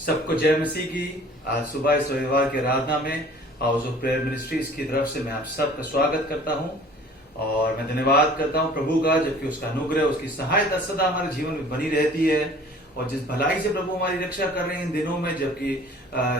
सबको जय मसीह की। आज सुबह इस रविवार की आराधना में हाउस ऑफ प्रेयर मिनिस्ट्रीज की तरफ से मैं आप सबका स्वागत करता हूं और मैं धन्यवाद करता हूं प्रभु का, जबकि उसका अनुग्रह, उसकी सहायता सदा हमारे जीवन में बनी रहती है। और जिस भलाई से प्रभु हमारी रक्षा कर रहे हैं इन दिनों में, जबकि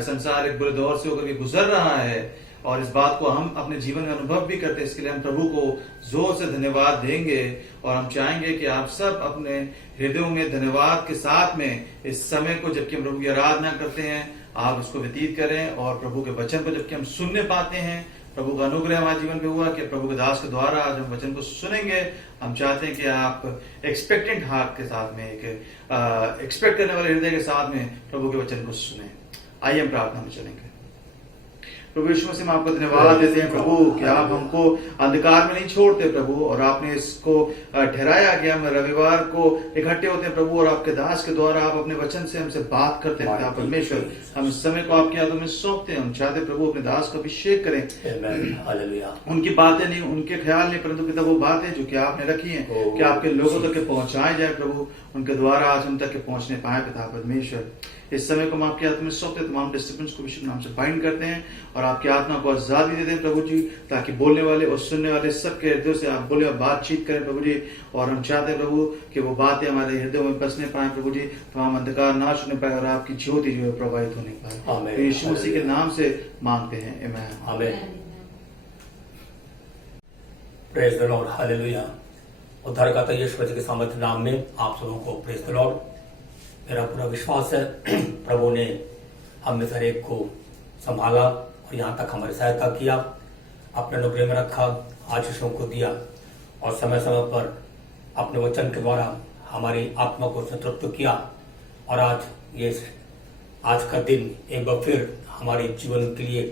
संसार एक बुरे दौर से होकर के गुजर रहा है, और इस बात को हम अपने जीवन में अनुभव भी करते हैं, इसके लिए हम प्रभु को जोर से धन्यवाद देंगे। और हम चाहेंगे कि आप सब अपने हृदयों में धन्यवाद के साथ में इस समय को, जबकि हम प्रभु की आराधना करते हैं, आप उसको व्यतीत करें। और प्रभु के वचन को जबकि हम सुनने पाते हैं, प्रभु का अनुग्रह हमारे जीवन पे हुआ कि प्रभु के दास के द्वारा आज हम वचन को सुनेंगे। हम चाहते हैं कि आप एक्सपेक्टेंट हार्ट के साथ में, एक एक्सपेक्ट करने वाले हृदय के साथ में प्रभु के वचन को सुने। आइए हम प्रार्थना में चलेंगे। प्रभु यीशु मसीह में आपको धन्यवाद देते हैं प्रभु कि आप हमको अंधकार में नहीं छोड़ते प्रभु, और आपने इसको ठहराया कि हम रविवार को इकट्ठे होते हैं प्रभु, और आपके दास के द्वारा आप अपने वचन से हमसे बात करते हैं। आप परमेश्वर, हम इस समय को आपके हाथों में सौंपते हैं। हम चाहते प्रभु अपने दास को अभिषेक करें, उनकी बातें नहीं, उनके ख्याल नहीं, परंतु पिता वो बातें जो कि आपने रखी हैं कि आपके लोगों तक पहुंचाए जाए प्रभु, उनके द्वारा आज हम तक पहुंचने पाए पिता परमेश्वर। इस समय को हम आपके हाथ में सौंपते, तमाम डिस्टर्बेंस को विशुद्ध नाम से बाइंड करते हैं और आपकी आत्मा को आजादी देते हैं प्रभु जी, ताकि बोलने वाले और सुनने वाले सबके हृदयों से आप बोले और बातचीत करें प्रभु जी। और हम चाहते हैं प्रभु कि वो बातें हमारे हृदयों में बसने पाए प्रभु जी, तमाम अंधकार नाश होने पाए और आपकी ज्योति जो है प्रवाहित होने पाए। तो यीशु मसीह के नाम से मांगते हैं, आमीन। Praise the Lord, hallelujah. उद्धारकर्ता यीशु मसीह के सामर्थ्य नाम में आप सबों को प्रेज द लॉर्ड। मेरा पूरा विश्वास है प्रभु ने हम में से हर एक को संभाला और यहाँ तक हमारी सहायता किया, अपने अनुग्रह में रखा, आशीषों को दिया और समय समय पर अपने वचन के द्वारा हमारी आत्मा को संतृप्त किया। और आज का दिन एक बार फिर हमारे जीवन के लिए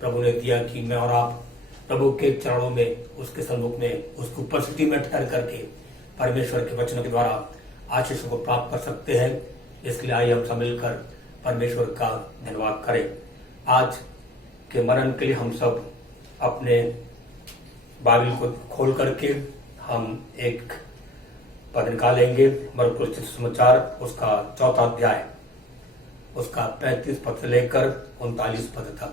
प्रभु ने दिया कि मैं और आप प्रभु के चरणों में, उसके सम्मुख में, उसकी उपस्थिति में ठहर करके परमेश्वर के वचनों के द्वारा आशीषों को प्राप्त कर सकते हैं। इसलिए आइए हम सब मिलकर परमेश्वर का धन्यवाद करें। आज के मनन के लिए हम सब अपने बाइबल को खोल करके हम एक पद निकालेंगे, मरकुस समाचार उसका 4 अध्याय, उसका 35 पद से लेकर 39 पद तक।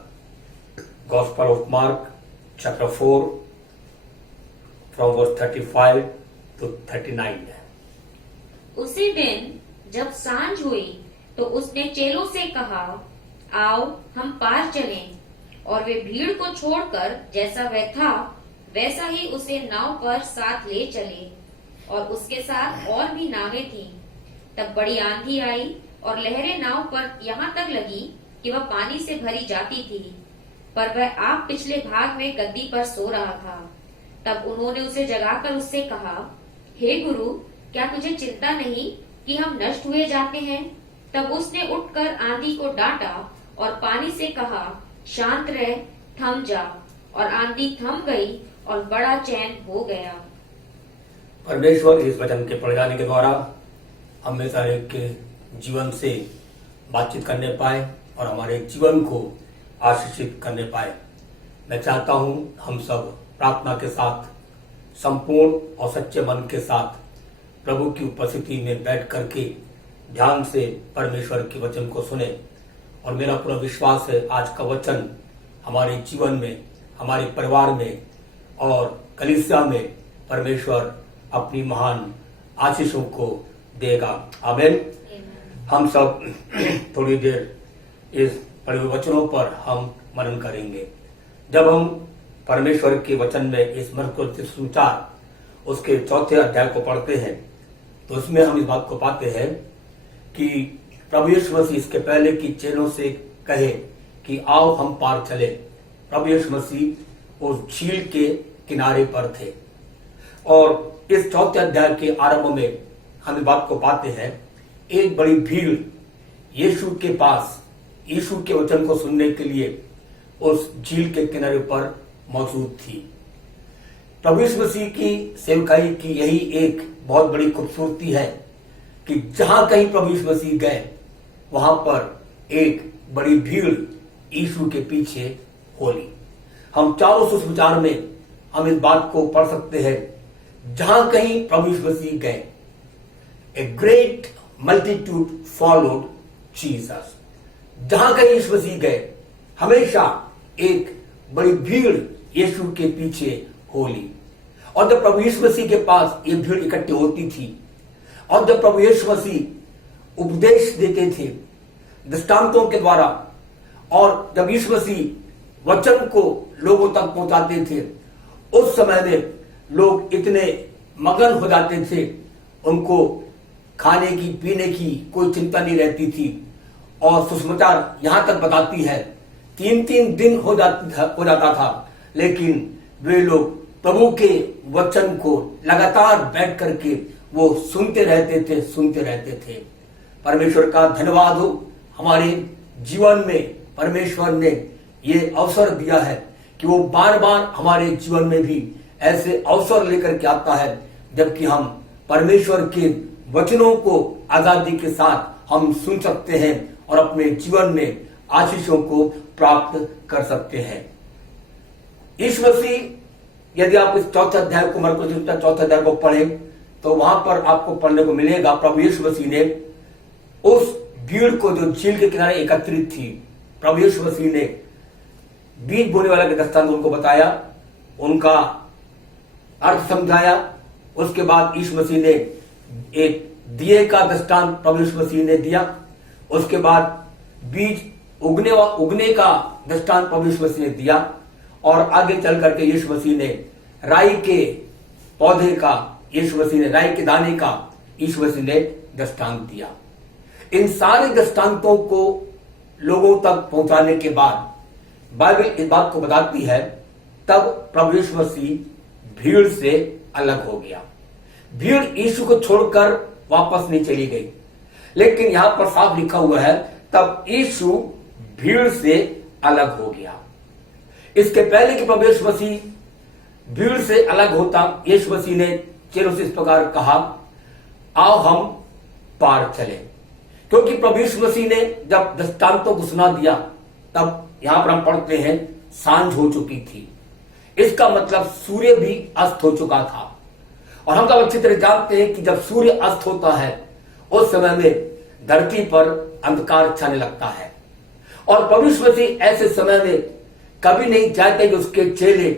Gospel of Mark chapter 4 from verse 35 to 39 है। उसी दिन जब सांझ हुई तो उसने चेलों से कहा, आओ हम पार चलें। और वे भीड़ को छोड़कर जैसा वह था वैसा ही उसे नाव पर साथ ले चले, और उसके साथ और भी नावें थीं। तब बड़ी आंधी आई और लहरें नाव पर यहाँ तक लगी कि वह पानी से भरी जाती थी, पर वह आप पिछले भाग में गद्दी पर सो रहा था। तब उन्होंने उसे जगाकर उससे कहा, हे गुरु, क्या तुझे चिंता नहीं कि हम नष्ट हुए जाते हैं? तब उसने उठकर आंधी को डांटा और पानी से कहा, शांत रह, थम जा। और आंधी थम गई और बड़ा चैन हो गया। परमेश्वर इस वचन के पढ़ जाने के द्वारा हम में सारे के जीवन से बातचीत करने पाए और हमारे जीवन को आशीषित करने पाए। मैं चाहता हूं हम सब प्रार्थना के साथ, संपूर्ण और सच्चे मन के साथ प्रभु की उपस्थिति में बैठ करके ध्यान से परमेश्वर के वचन को सुने। और मेरा पूरा विश्वास है आज का वचन हमारे जीवन में, हमारे परिवार में और कलीसिया में परमेश्वर अपनी महान आशीषों को देगा। आमीन। हम सब थोड़ी देर इस पढ़े हुए वचनों पर हम मनन करेंगे। जब हम परमेश्वर के वचन में इस मरकुस समाचार उसके 4 अध्याय को पढ़ते हैं तो उसमें हम इस बात को पाते हैं कि प्रभु यीशु मसीह इसके पहले की चेलों से कहे कि आओ हम पार चले। प्रभु यीशु मसीह उस झील के किनारे पर थे और इस 4 अध्याय के आरंभ में हम इस बात को पाते हैं, एक बड़ी भीड़ यीशु के पास यीशु के वचन को सुनने के लिए उस झील के किनारे पर मौजूद थी। प्रभु यीशु मसीह की सेवकाई की यही एक बहुत बड़ी खूबसूरती है कि जहां कहीं प्रभु यीशु मसीह गए वहां पर एक बड़ी भीड़ यीशु के पीछे हो ली। हम चारों सुसमाचार में हम इस बात को पढ़ सकते हैं, जहां कहीं प्रभु यीशु मसीह गए, a great multitude followed Jesus. जहां कहीं यीशु मसीह गए हमेशा एक बड़ी भीड़ यीशु के पीछे हो ली। और जब प्रभु यीशु मसीह के पास ये भीड़ इकट्ठी होती थी और जब प्रभु यीशु मसीह उपदेश देते थे दृष्टांतों के द्वारा, और जब यीशु मसीह वचन को लोगों तक पहुंचाते थे, उस समय में लोग इतने मगन हो जाते थे, उनको खाने की पीने की कोई चिंता नहीं रहती थी। और सुसमाचार यहां तक बताती है 3-3 दिन हो जाता था, लेकिन वे लोग प्रभु के वचन को लगातार बैठ करके वो सुनते रहते थे। परमेश्वर का धन्यवाद हो, हमारे जीवन में परमेश्वर ने ये अवसर दिया है कि वो बार बार हमारे जीवन में भी ऐसे अवसर लेकर के आता है, जबकि हम परमेश्वर के वचनों को आजादी के साथ हम सुन सकते हैं और अपने जीवन में आशीषों को प्राप्त कर सकते हैं। यीशु मसीह, यदि आप इस चौथे अध्याय को मरकुस चौथे अध्याय को पढ़ें तो वहां पर आपको पढ़ने को मिलेगा प्रभु यीशु मसीह ने उस भीड़ को जो झील के किनारे एकत्रित थी, प्रभु यीशु मसीह ने बीज बोने वाला के दृष्टांत उनको बताया, उनका अर्थ समझाया। उसके बाद यीशु मसीह ने एक दिए का दृष्टांत प्रभु यीशु मसीह ने दिया। उसके बाद बीज उगने का दृष्टांत प्रभु यीशु मसीह ने दिया, और आगे चल करके यीशु मसीह ने राई के पौधे का, यीशु मसीह ने राई के दाने का यीशु मसीह ने दृष्टांत दिया। इन सारे दृष्टांतों को लोगों तक पहुंचाने के बाद बाइबल इस बात को बताती है, तब प्रभु यीशु मसीह भीड़ से अलग हो गया। भीड़ यीशु को छोड़कर वापस नहीं चली गई, लेकिन यहां पर साफ लिखा हुआ है तब यीशु भीड़ से अलग हो गया। इसके पहले कि प्रभु यीशु मसीह भीड़ से अलग होता, यीशु मसीह ने चेलों से इस प्रकार कहा, आओ हम पार चले। क्योंकि प्रभु यीशु मसीह ने जब दृष्टांतों को सुना दिया, तब यहां पर हम पढ़ते हैं सांझ हो चुकी थी। इसका मतलब सूर्य भी अस्त हो चुका था। और हम सब अच्छी तरह जानते हैं कि जब सूर्य अस्त होता है उस समय में धरती पर अंधकार छाने लगता है। और प्रभु यीशु मसीह ऐसे समय में कभी नहीं चाहते कि उसके चेले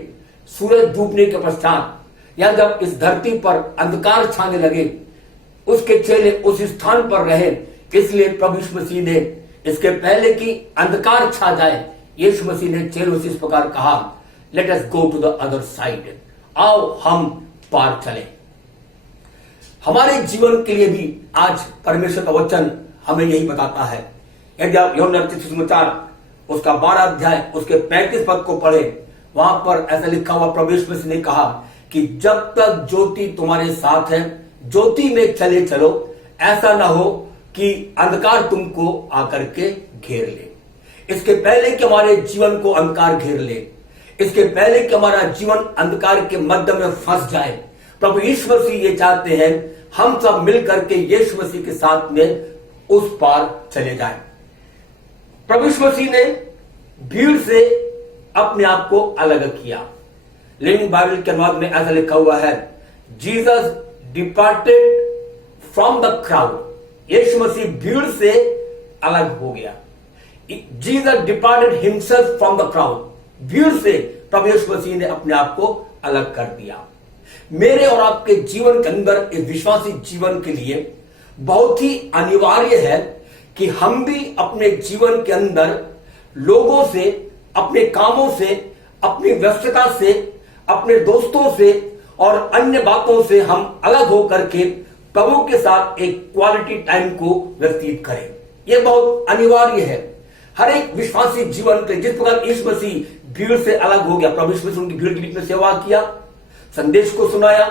सूरज डूबने के पश्चात या जब इस धरती पर अंधकार छाने लगे, उसके चेले उस स्थान पर रहे। इसलिए प्रभु यीशु मसीह ने इसके पहले कि अंधकार छा जाए, यीशु मसीह ने चेलों से इस प्रकार कहा, let us go to the other side, आओ हम पार चले। हमारे जीवन के लिए भी आज परमेश्वर का वचन हमें यही बताता है। यदि आप यूहन्ना रचित सुसमाचार उसका 12 अध्याय उसके 35 पद को पढ़े, वहां पर ऐसा लिखा हुआ, प्रभु यीशु मसीह ने कहा कि जब तक ज्योति तुम्हारे साथ है, ज्योति में चले चलो, ऐसा ना हो कि अंधकार तुमको आकर के घेर ले। इसके पहले कि हमारे जीवन को अंधकार घेर ले, इसके पहले कि हमारा जीवन अंधकार के मध्य में फंस जाए, प्रभु यीशु मसीह ये चाहते हैं हम सब मिलकर के यीशु मसीह के साथ में उस पार चले जाएं। प्रभु यीशु मसीह ने भीड़ से अपने आप को अलग किया। लिविंग बाइबल के अनुवाद में ऐसा लिखा हुआ है, Jesus departed from the crowd. यीशु मसीह भीड़ से अलग हो गया। Jesus departed himself from the crowd. भीड़ से प्रभु यीशु मसीह ने अपने आप को अलग कर दिया। मेरे और आपके जीवन के अंदर इस विश्वासी जीवन के लिए बहुत ही अनिवार्य है कि हम भी अपने जीवन के अंदर लोगों से, अपने कामों से, अपनी व्यस्तता से, अपने दोस्तों से और अन्य बातों से हम अलग होकर के प्रभु के साथ एक क्वालिटी टाइम को व्यतीत करें। यह बहुत अनिवार्य है हर एक विश्वासी जीवन के। जिस प्रकार यीशु मसीह भीड़ से अलग हो गया, प्रभु यीशु मसीह उनकी भीड़ के बीच में सेवा किया, संदेश को सुनाया,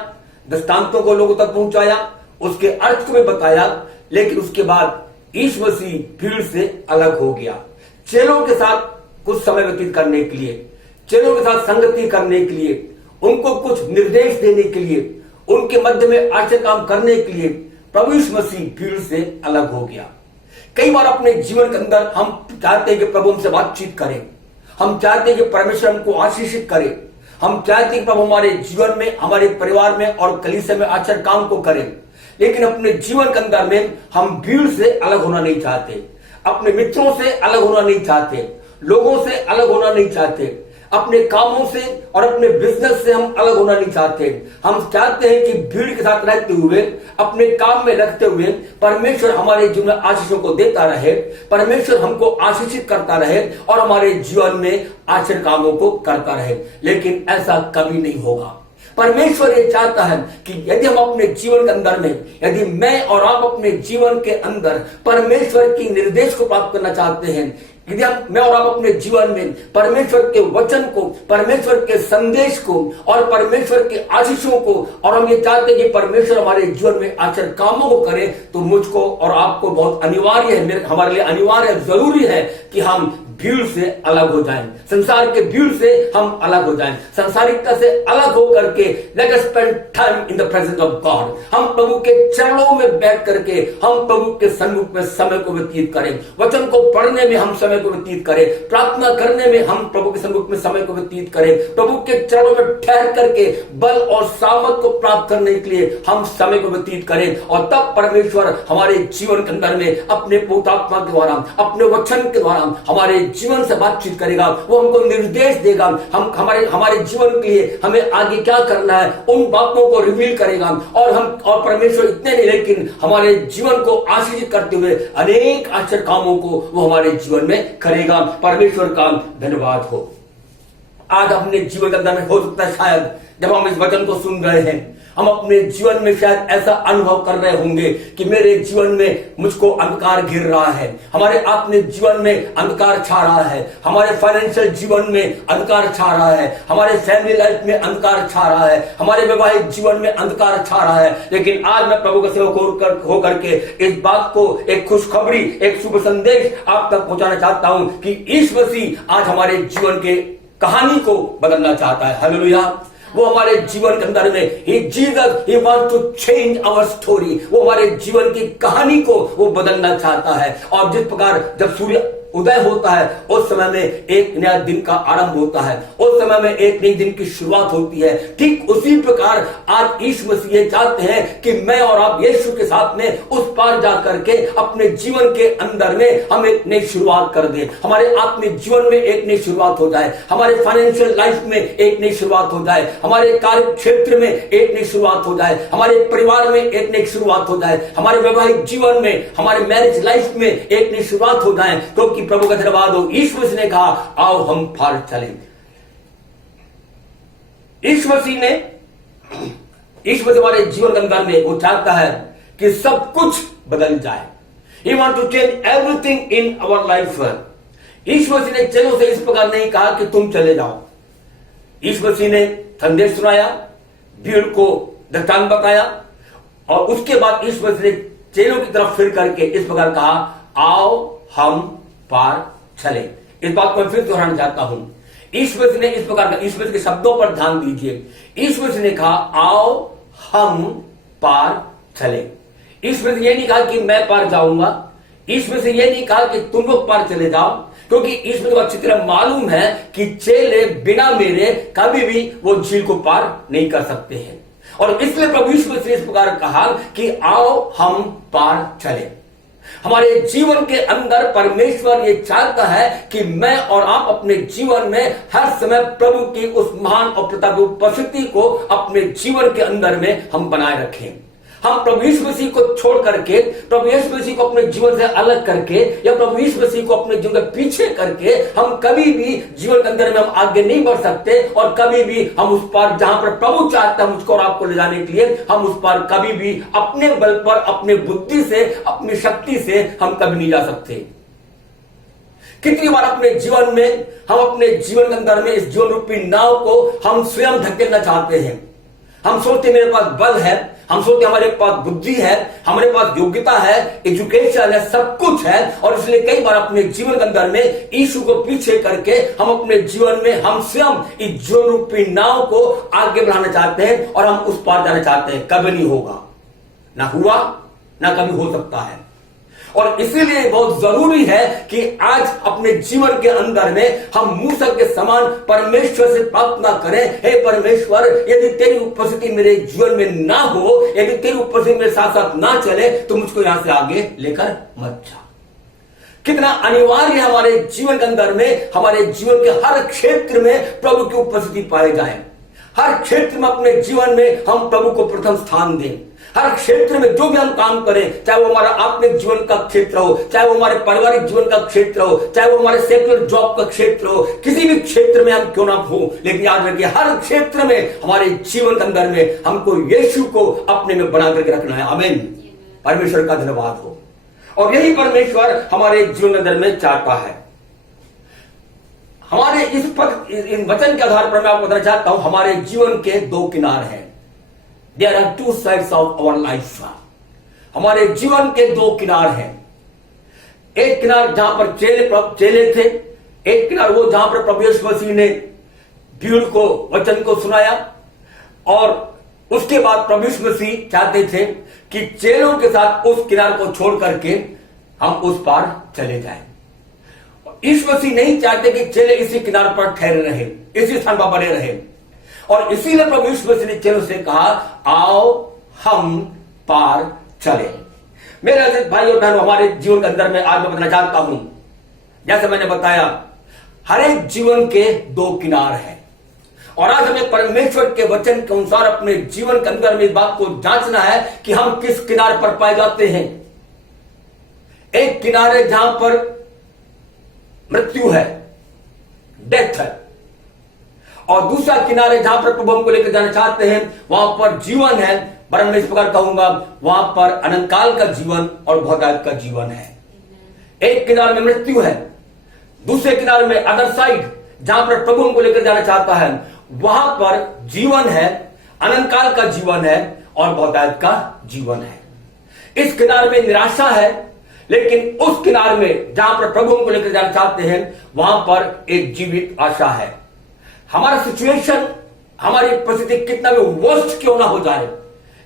दृष्टांतों को लोगों तक पहुंचाया, उसके अर्थ को भी बताया, लेकिन उसके बाद यीशु मसीह भीड़ से अलग हो गया। चेलों के साथ कुछ समय व्यतीत करने के लिए, चेलों के साथ संगति करने के लिए, उनको कुछ निर्देश देने के लिए, उनके मध्य में आश्चर्य काम करने के लिए प्रभु यीशु मसीह भीड़ से अलग हो गया। कई बार अपने जीवन के अंदर हम चाहते हैं कि प्रभु हमसे बातचीत करें, हम चाहते हैं कि परमेश्वर हमको आशीषित करे, हम चाहते हैं कि प्रभु हमारे जीवन में, हमारे परिवार में और कलीसिया में आश्चर्य काम को करें, लेकिन अपने जीवन के अंदर में हम भीड़ से अलग होना नहीं चाहते। अपने मित्रों से अलग होना नहीं चाहते, लोगों से अलग होना नहीं चाहते, अपने कामों से और अपने बिजनेस से हम अलग होना नहीं चाहते। हम चाहते हैं कि भीड़ के साथ रहते हुए, अपने काम में लगते हुए परमेश्वर हमारे जीवन में आशीषों को देता रहे, परमेश्वर हमको आशीषित करता रहे और हमारे जीवन में आश्चर्य कामों को करता रहे। लेकिन ऐसा कभी नहीं होगा। परमेश्वर ये चाहता है कि यदि हम अपने जीवन के अंदर में, यदि मैं और आप अपने जीवन के अंदर परमेश्वर की निर्देश को प्राप्त करना चाहते हैं, यदि मैं और आप अपने जीवन में परमेश्वर के वचन को, परमेश्वर के संदेश को और परमेश्वर के आशीषों को, और हम ये चाहते हैं कि परमेश्वर हमारे जीवन में आश्चर्य कामों को करे, तो मुझको और आपको बहुत अनिवार्य है, हमारे लिए अनिवार्य जरूरी है कि हम भीड़ से अलग हो जाएं, संसार के भीड़ से हम अलग हो जाएं, संसारिकता से अलग होकर के let us spend time in the presence of God. हम प्रभु के चरणों में बैठ करके हम प्रभु के सन्मुख में समय को व्यतीत करें, वचन को पढ़ने में हम समय को व्यतीत करें, प्रार्थना करने में हम प्रभु के सन्मुख में समय को व्यतीत करें, प्रभु के चरणों में ठहर करके बल और सामर्थ को प्राप्त करने के लिए हम समय को व्यतीत करें। और तब परमेश्वर हमारे जीवन के अंदर में अपने पवित्र आत्मा के द्वारा, अपने वचन के द्वारा हमारे जीवन से बातचीत करेगा, वो हमको निर्देश देगा, हम हमारे जीवन के लिए हमें आगे क्या करना है उन बातों को रिवील करेगा। और परमेश्वर इतने नहीं, लेकिन हमारे जीवन को आशीषित करते हुए अनेक आश्चर्य कामों को वो हमारे जीवन में करेगा। परमेश्वर का धन्यवाद हो। आज अपने जीवन के अंदर में हो सकता है शायद जब हम इस वचन को सुन रहे हैं, हम अपने जीवन में शायद ऐसा अनुभव कर रहे होंगे कि मेरे जीवन में मुझको अंधकार घिर रहा है, हमारे आत्मिक जीवन में अंधकार छा रहा है, हमारे फाइनेंशियल जीवन में अंधकार छा रहा है, हमारे फैमिली लाइफ में अंधकार छा रहा है, हमारे वैवाहिक जीवन में अंधकार छा रहा है। लेकिन आज मैं प्रभु का सेवक होकर के इस बात को, एक खुशखबरी, एक शुभ संदेश आप तक पहुंचाना चाहता हूं कि यीशु मसीह आज हमारे जीवन के कहानी को बदलना चाहता है। हालेलुया। वो हमारे जीवन के अंदर में Jesus he wants to change our story, वो हमारे जीवन की कहानी को वो बदलना चाहता है। और जिस प्रकार जब सूर्य उदय होता है उस समय में एक नया दिन का आरंभ होता है, उस समय में एक नई दिन की शुरुआत होती है, ठीक उसी प्रकार आज यीशु मसीह ये चाहते हैं कि मैं और आप यीशु के साथ में उस पार जाकर के अपने जीवन के अंदर में हम एक नई शुरुआत कर दें, हमारे आत्मिक जीवन में एक नई शुरुआत हो जाए, हमारे फाइनेंशियल लाइफ में एक नई शुरुआत हो जाए, हमारे कार्य क्षेत्र में एक नई शुरुआत हो जाए, हमारे परिवार में एक नई शुरुआत हो जाए, हमारे वैवाहिक जीवन में, हमारे मैरिज लाइफ में एक नई शुरुआत हो जाए। तो कि प्रभु का धन्यवाद हो। यीशु मसीह ने कहा आओ हम पार चलें। यीशु मसीह हमारे जीवन के अंदर में वो चाहता है कि सब कुछ बदल जाए। He wants to change everything in our life। यीशु मसीह ने चेलों से इस प्रकार नहीं कहा कि तुम चले जाओ। यीशु मसीह ने संदेश सुनाया, भीड़ को दृष्टांत बताया और उसके बाद यीशु मसीह ने चेलों की तरफ फिर करके इस प्रकार कहा आओ हम पार चले। इस बात को मैं फिर दोहराना चाहता हूं। यीशु मसीह ने इस प्रकार का, यीशु मसीह के शब्दों पर ध्यान दीजिए। यीशु मसीह ने कहा आओ हम पार चले। यीशु मसीह ये नहीं कहा कि मैं पार जाऊंगा, यीशु मसीह ये नहीं कहा कि तुम लोग पार चले जाओ, क्योंकि यीशु मसीह को अच्छी तरह मालूम है कि चेले बिना मेरे कभी भी वो झील को पार नहीं कर सकते हैं। और इसलिए प्रभु यीशु मसीह ने इस प्रकार कहा कि आओ हम पार चले। हमारे जीवन के अंदर परमेश्वर ये चाहता है कि मैं और आप अपने जीवन में हर समय प्रभु की उस महान और प्रतापी उपस्थिति को अपने जीवन के अंदर में हम बनाए रखें। हम प्रभु यीशु मसीह को छोड़ करके, प्रभु यीशु मसीह को अपने जीवन से अलग करके या प्रभु यीशु मसीह को अपने जीवन के पीछे करके हम कभी भी जीवन के अंदर में हम आगे नहीं बढ़ सकते और कभी भी हम उस पार जहां पर प्रभु चाहता है मुझको और आपको ले जाने के लिए, हम उस पार कभी भी अपने बल पर, अपने बुद्धि से, अपनी शक्ति से हम कभी नहीं जा सकते। कितनी बार अपने जीवन में हम अपने जीवन के अंदर में इस जीवन रूपी नाव को हम स्वयं धकेलना चाहते हैं। हम सोचते मेरे पास बल है, हम सोचते हमारे पास बुद्धि है, हमारे पास योग्यता है, एजुकेशन है, सब कुछ है, और इसलिए कई बार अपने जीवन के अंदर में यीशु को पीछे करके हम अपने जीवन में हम स्वयं इस जीवन रूपी नाव को आगे बढ़ाना चाहते हैं और हम उस पार जाना चाहते हैं। कभी नहीं होगा, ना हुआ, ना कभी हो सकता है। और इसीलिए बहुत जरूरी है कि आज अपने जीवन के अंदर में हम मूसा के समान परमेश्वर से प्रार्थना करें, हे परमेश्वर यदि तेरी उपस्थिति मेरे जीवन में ना हो, यदि तेरी उपस्थिति मेरे साथ साथ ना चले तो मुझको यहां से आगे लेकर मत जा। कितना अनिवार्य है हमारे जीवन के अंदर में, हमारे जीवन के हर क्षेत्र में प्रभु की उपस्थिति पाए जाए। हर क्षेत्र में अपने जीवन में हम प्रभु को प्रथम स्थान दें। हर क्षेत्र में जो भी हम काम करें, चाहे वो हमारा आत्मिक जीवन का क्षेत्र हो, चाहे वो हमारे पारिवारिक जीवन का क्षेत्र हो, चाहे वो हमारे सेकुलर जॉब का क्षेत्र हो, किसी भी क्षेत्र में हम क्यों ना हो, लेकिन याद रखिए हर क्षेत्र में हमारे जीवन के अंदर में हमको यीशु को अपने में बना करके रखना है। आमीन। परमेश्वर का धन्यवाद हो। और यही परमेश्वर हमारे जीवन के अंदर में चाहता है। हमारे इन वचन के आधार पर मैं आपको बताना चाहता हूं, हमारे जीवन के दो किनार हैं। There are two sides of our life. हमारे जीवन के दो किनार हैं। एक किनार जहां पर चेले थे, एक किनार वो जहां पर प्रभु यीशु मसीह ने भीड़ को वचन को सुनाया, और उसके बाद प्रभु यीशु मसीह चाहते थे कि चेलों के साथ उस किनार को छोड़ करके हम उस पार चले जाएं। यीशु मसीह नहीं चाहते कि चेले इसी किनार पर ठहरे रहे, इसी स्थान पर बने रहे, और इसीलिए प्रभु यीशु मसीह ने चेलों से कहा, आओ हम पार चले। मेरे अजीज भाई और बहनों, हमारे जीवन के अंदर में आज मैं बताना चाहता हूं, जैसे मैंने बताया, हर एक जीवन के दो किनार हैं, और आज हमें परमेश्वर के वचन के अनुसार अपने जीवन के अंदर में इस बात को जांचना है कि हम किस किनार पर पाए जाते हैं। एक किनारे जहां पर मृत्यु है, डेथ है, और दूसरा किनारे जहां पर प्रभु हमको लेकर जाना चाहते हैं वहां पर जीवन है, पर मैं इस प्रकार कहूंगा वहां पर अनंत काल का जीवन और बहुतायत का जीवन है। एक किनारे में मृत्यु है, दूसरे किनारे में अदर साइड जहां पर प्रभु हमको लेकर जाना चाहता है वहां पर जीवन है, अनंत काल का जीवन है और बहुतायत का जीवन है। इस किनारे में निराशा है, लेकिन उस किनारे में जहां पर प्रभु हमको लेकर जाना चाहते हैं वहां पर एक जीवित आशा है। हमारा सिचुएशन, हमारी परिस्थिति कितना भी वर्स्ट क्यों ना हो जाए,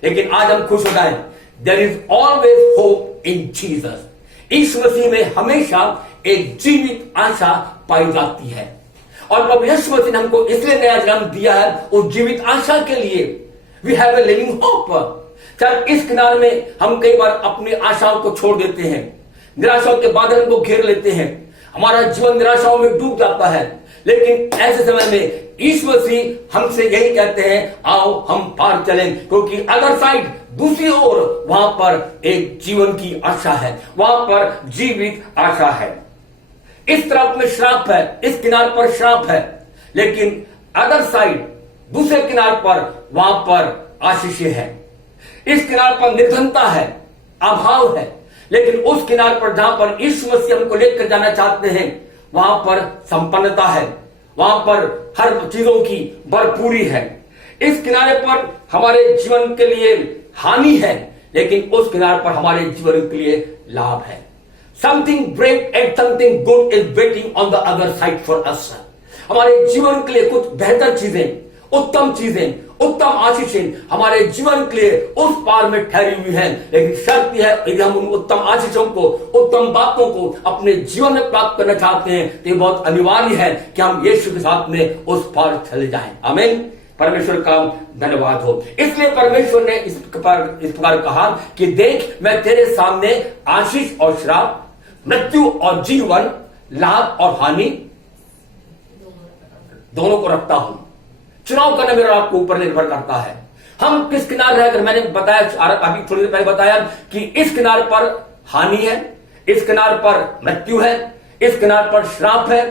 लेकिन आज हम खुश हो जाए। There is always hope in Jesus. यीशु मसीह में हमेशा एक जीवित आशा पाई जाती है, और प्रभु यीशु मसीह ने हमको इसलिए नया जन्म दिया है उस जीवित आशा के लिए। We have a living hope. चाहे इस किनारे में हम कई बार अपनी आशाओं को छोड़ देते हैं, निराशाओं के बादल को घेर लेते हैं, हमारा जीवन निराशाओं में डूब जाता है, लेकिन ऐसे समय में यीशु मसीह हमसे यही कहते हैं, आओ हम पार चलें, क्योंकि अदर साइड, दूसरी ओर वहां पर एक जीवन की आशा है, वहां पर जीवित आशा है। इस तरफ में श्राप है, इस किनार पर श्राप है, लेकिन अदर साइड, दूसरे किनार पर वहां पर आशीष है। इस किनार पर निर्धनता है, अभाव है, लेकिन उस किनार पर जहां पर यीशु मसीह हमको लेकर जाना चाहते हैं वहां पर संपन्नता है, वहां पर हर चीजों की भरपूरी है। इस किनारे पर हमारे जीवन के लिए हानि है, लेकिन उस किनारे पर हमारे जीवन के लिए लाभ है। Something great and something good is waiting on the other side for us. हमारे जीवन के लिए कुछ बेहतर चीजें, उत्तम चीजें, उत्तम आशीषें हमारे जीवन के लिए उस पार में ठहरी हुई हैं, लेकिन शर्त यह है, यदि हम उन उत्तम आशीषों को, उत्तम बातों को अपने जीवन में प्राप्त करना चाहते हैं तो ये बहुत अनिवार्य है कि हम यीशु के साथ में उस पार चले जाएं। आमीन। परमेश्वर का धन्यवाद हो। इसलिए परमेश्वर ने इस प्रकार कहा कि देख, मैं तेरे सामने आशीष और श्राप, मृत्यु और जीवन, लाभ और हानि दोनों को रखता हूं। चुनाव करना मेरा आपको ऊपर निर्भर करता है। हम किस किनारे रहकर, मैंने बताया अभी थोड़ी देर पहले बताया कि इस किनारे पर हानि है, इस किनारे पर मृत्यु है, इस किनारे पर श्राप है,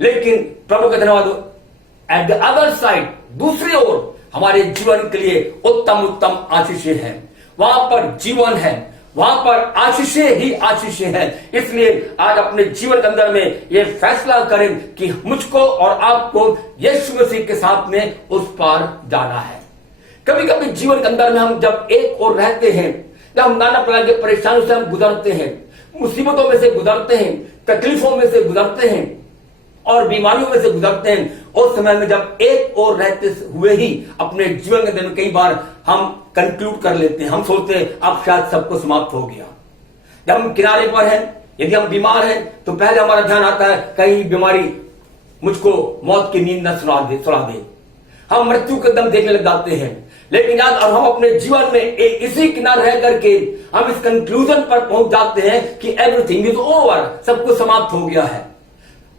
लेकिन प्रभु का धन्यवाद, एट द अदर साइड, दूसरी ओर हमारे जीवन के लिए उत्तम उत्तम आशीषें हैं, वहां पर जीवन है, वहां पर आशीषें ही आशीषें हैं। इसलिए आज अपने जीवन के अंदर में ये फैसला करें कि मुझको और आपको यीशु मसीह के साथ में उस पार जाना है। कभी कभी जीवन के अंदर में हम जब एक ओर रहते हैं, जब हम नाना प्रकार के परेशानियों से हम गुजरते हैं, मुसीबतों में से गुजरते हैं, तकलीफों में से गुजरते हैं और बीमारियों में से गुजरते हैं, उस समय में जब एक ओर रहते हुए ही अपने जीवन के अंदर में कई बार हम कंक्लूड कर लेते हैं, हम सोचते हैं अब शायद सब कुछ समाप्त हो गया। जब हम किनारे पर हैं, यदि हम बीमार हैं तो पहले हमारा ध्यान आता है कहीं बीमारी मुझको मौत की नींद न सुला दे। हम मृत्यु के दम देखने लग जाते हैं, लेकिन याद, और हम अपने जीवन में इसी किनारे रह करके हम इस कंक्लूजन पर पहुंच जाते हैं कि एवरीथिंग इज ओवर, सब कुछ समाप्त हो गया है।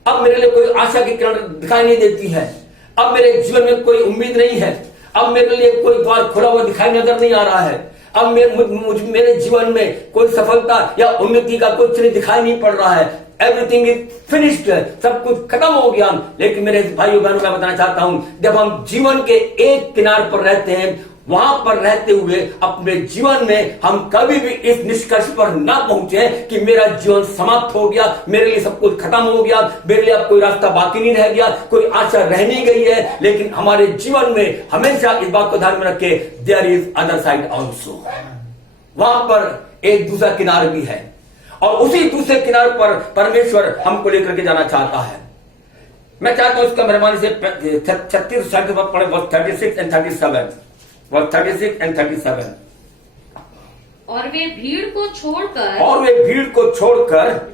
अब मेरे लिए कोई आशा की किरण दिखाई नहीं देती है, अब मेरे जीवन में कोई उम्मीद नहीं है, अब मेरे लिए कोई द्वार खुला हुआ दिखाई नजर नहीं आ रहा है, अब मेरे जीवन में कोई सफलता या उन्नति का कुछ नहीं दिखाई नहीं पड़ रहा है। एवरीथिंग इज फिनिश्ड, सब कुछ खत्म हो गया। लेकिन मेरे भाइयों बहनों, मैं बताना चाहता हूं, जब हम जीवन के एक किनारे पर रहते हैं, वहां पर रहते हुए अपने जीवन में हम कभी भी इस निष्कर्ष पर ना पहुंचे कि मेरा जीवन समाप्त हो गया, मेरे लिए सब कुछ खत्म हो गया, मेरे लिए अब कोई रास्ता बाकी नहीं रह गया, कोई आशा रह नहीं गई है। लेकिन हमारे जीवन में हमेशा इस बात को ध्यान में रखे, there is other side also, वहां पर एक दूसरा किनारा भी है, और उसी दूसरे किनारे पर परमेश्वर हमको लेकर के जाना चाहता है। मैं चाहता हूं इसका मेहरबानी से 36 पढ़े, 36 and 37, verse 36 and 37। और वे भीड़ को छोड़कर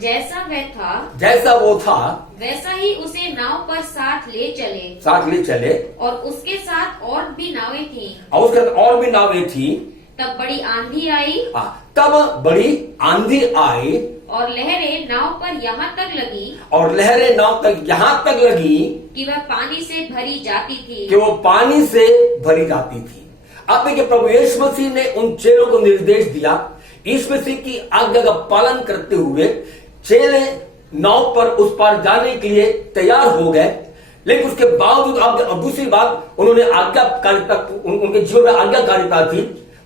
जैसा वो था वैसा ही उसे नाव पर साथ ले चले, और उसके साथ और भी नावें थीं। तब बड़ी आंधी आई, और लहरें नाव पर यहाँ तक लगी कि वह पानी से भरी जाती थी। अब देखिए, प्रभु यीशु मसीह ने उन चेलों को निर्देश दिया, यीशु मसीह की आज्ञा का पालन करते हुए चेले नाव पर उस पार जाने के लिए तैयार हो गए। लेकिन उसके बावजूद, अब दूसरी बात, उन्होंने आज्ञाकारिता, उनके जीवन में आज्ञाकारिता थी,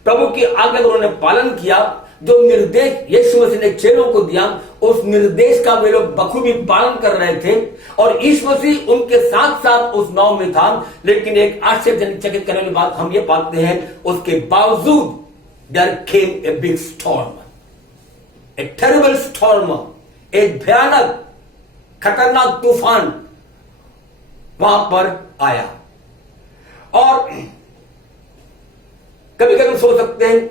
प्रभु की आज्ञा का उन्होंने पालन किया। जो निर्देश यीशु मसीह ने चेलों को दिया, उस निर्देश का वे लोग बखूबी पालन कर रहे थे, और यीशु मसीह उनके साथ साथ उस नाव में था। लेकिन एक आश्चर्यचकित करने वाली बात हम ये पाते हैं, उसके बावजूद there came a big storm, a terrible storm, एक भयानक खतरनाक तूफान वहां पर आया। और कभी कभी सोच सकते हैं,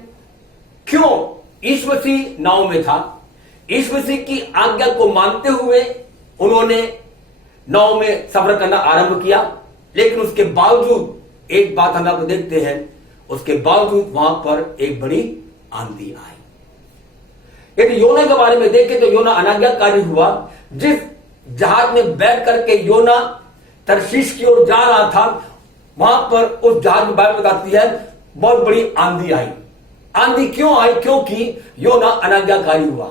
क्यों यीशु मसीह नाव में था, यीशु मसीह की आज्ञा को मानते हुए उन्होंने नाव में सफर करना आरंभ किया, लेकिन उसके बावजूद एक बात हम आपको देखते हैं, उसके बावजूद वहां पर एक बड़ी आंधी आई। यदि योना के बारे में देखें तो योना अनाज्ञाकारी हुआ। जिस जहाज में बैठ करके योना तरशीश की ओर जा रहा था, वहां पर उस जहाज में बाइबल बताती है बहुत बड़ी आंधी आई। आंधी क्यों आई? क्योंकि योना अनाज्ञाकारी हुआ।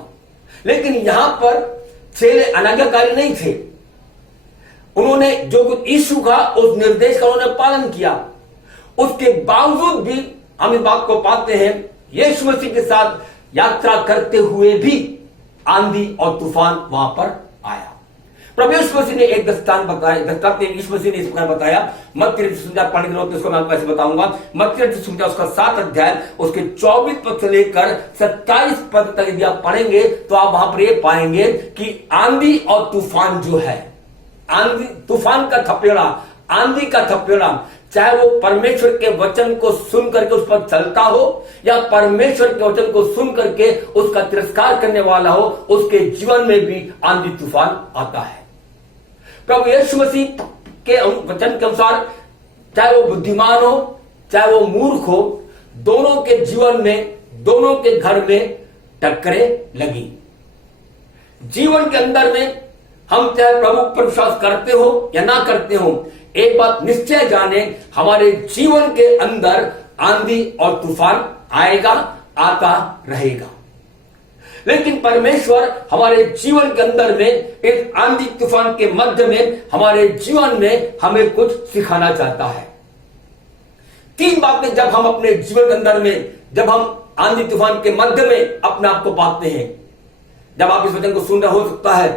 लेकिन यहां पर चेले अनाज्ञाकारी नहीं थे, उन्होंने जो कुछ यीशु का उस निर्देश का उन्होंने पालन किया। उसके बावजूद भी हम इस बात को पाते हैं, यीशु मसीह के साथ यात्रा करते हुए भी आंधी और तूफान वहां पर आया। प्रभु यीशु मसीह ने एक दृष्टांत बताया, यीशु मसीह ने इस प्रकार बताया। मत्ती सुविधा पढ़ने के लिए उसको मैं आपको ऐसे बताऊंगा। मत्ती सुविधा उसका 7 अध्याय उसके 24 पद से लेकर 27 पद तक यदि आप पढ़ेंगे तो आप वहां पर ये पाएंगे कि आंधी और तूफान जो है, आंधी तूफान का थपेड़ा, आंधी का थपेड़ा, चाहे वो परमेश्वर के वचन को सुन करके उस पर चलता हो या परमेश्वर के वचन को सुन करके उसका तिरस्कार करने वाला हो, उसके जीवन में भी आंधी तूफान आता है। प्रभु यीशु मसीह के वचन के अनुसार चाहे वो बुद्धिमान हो चाहे वो मूर्ख हो, दोनों के जीवन में, दोनों के घर में टक्करें लगी। जीवन के अंदर में हम चाहे प्रभु पर विश्वास करते हो या ना करते हो, एक बात निश्चय जाने, हमारे जीवन के अंदर आंधी और तूफान आएगा, आता रहेगा। लेकिन परमेश्वर हमारे जीवन के अंदर में इस आंधी तूफान के मध्य में हमारे जीवन में हमें कुछ सिखाना चाहता है। 3 बातें जब हम अपने जीवन के अंदर में, जब हम आंधी तूफान के मध्य में अपने आप को पाते हैं, जब आप इस वचन को सुन रहे, हो सकता है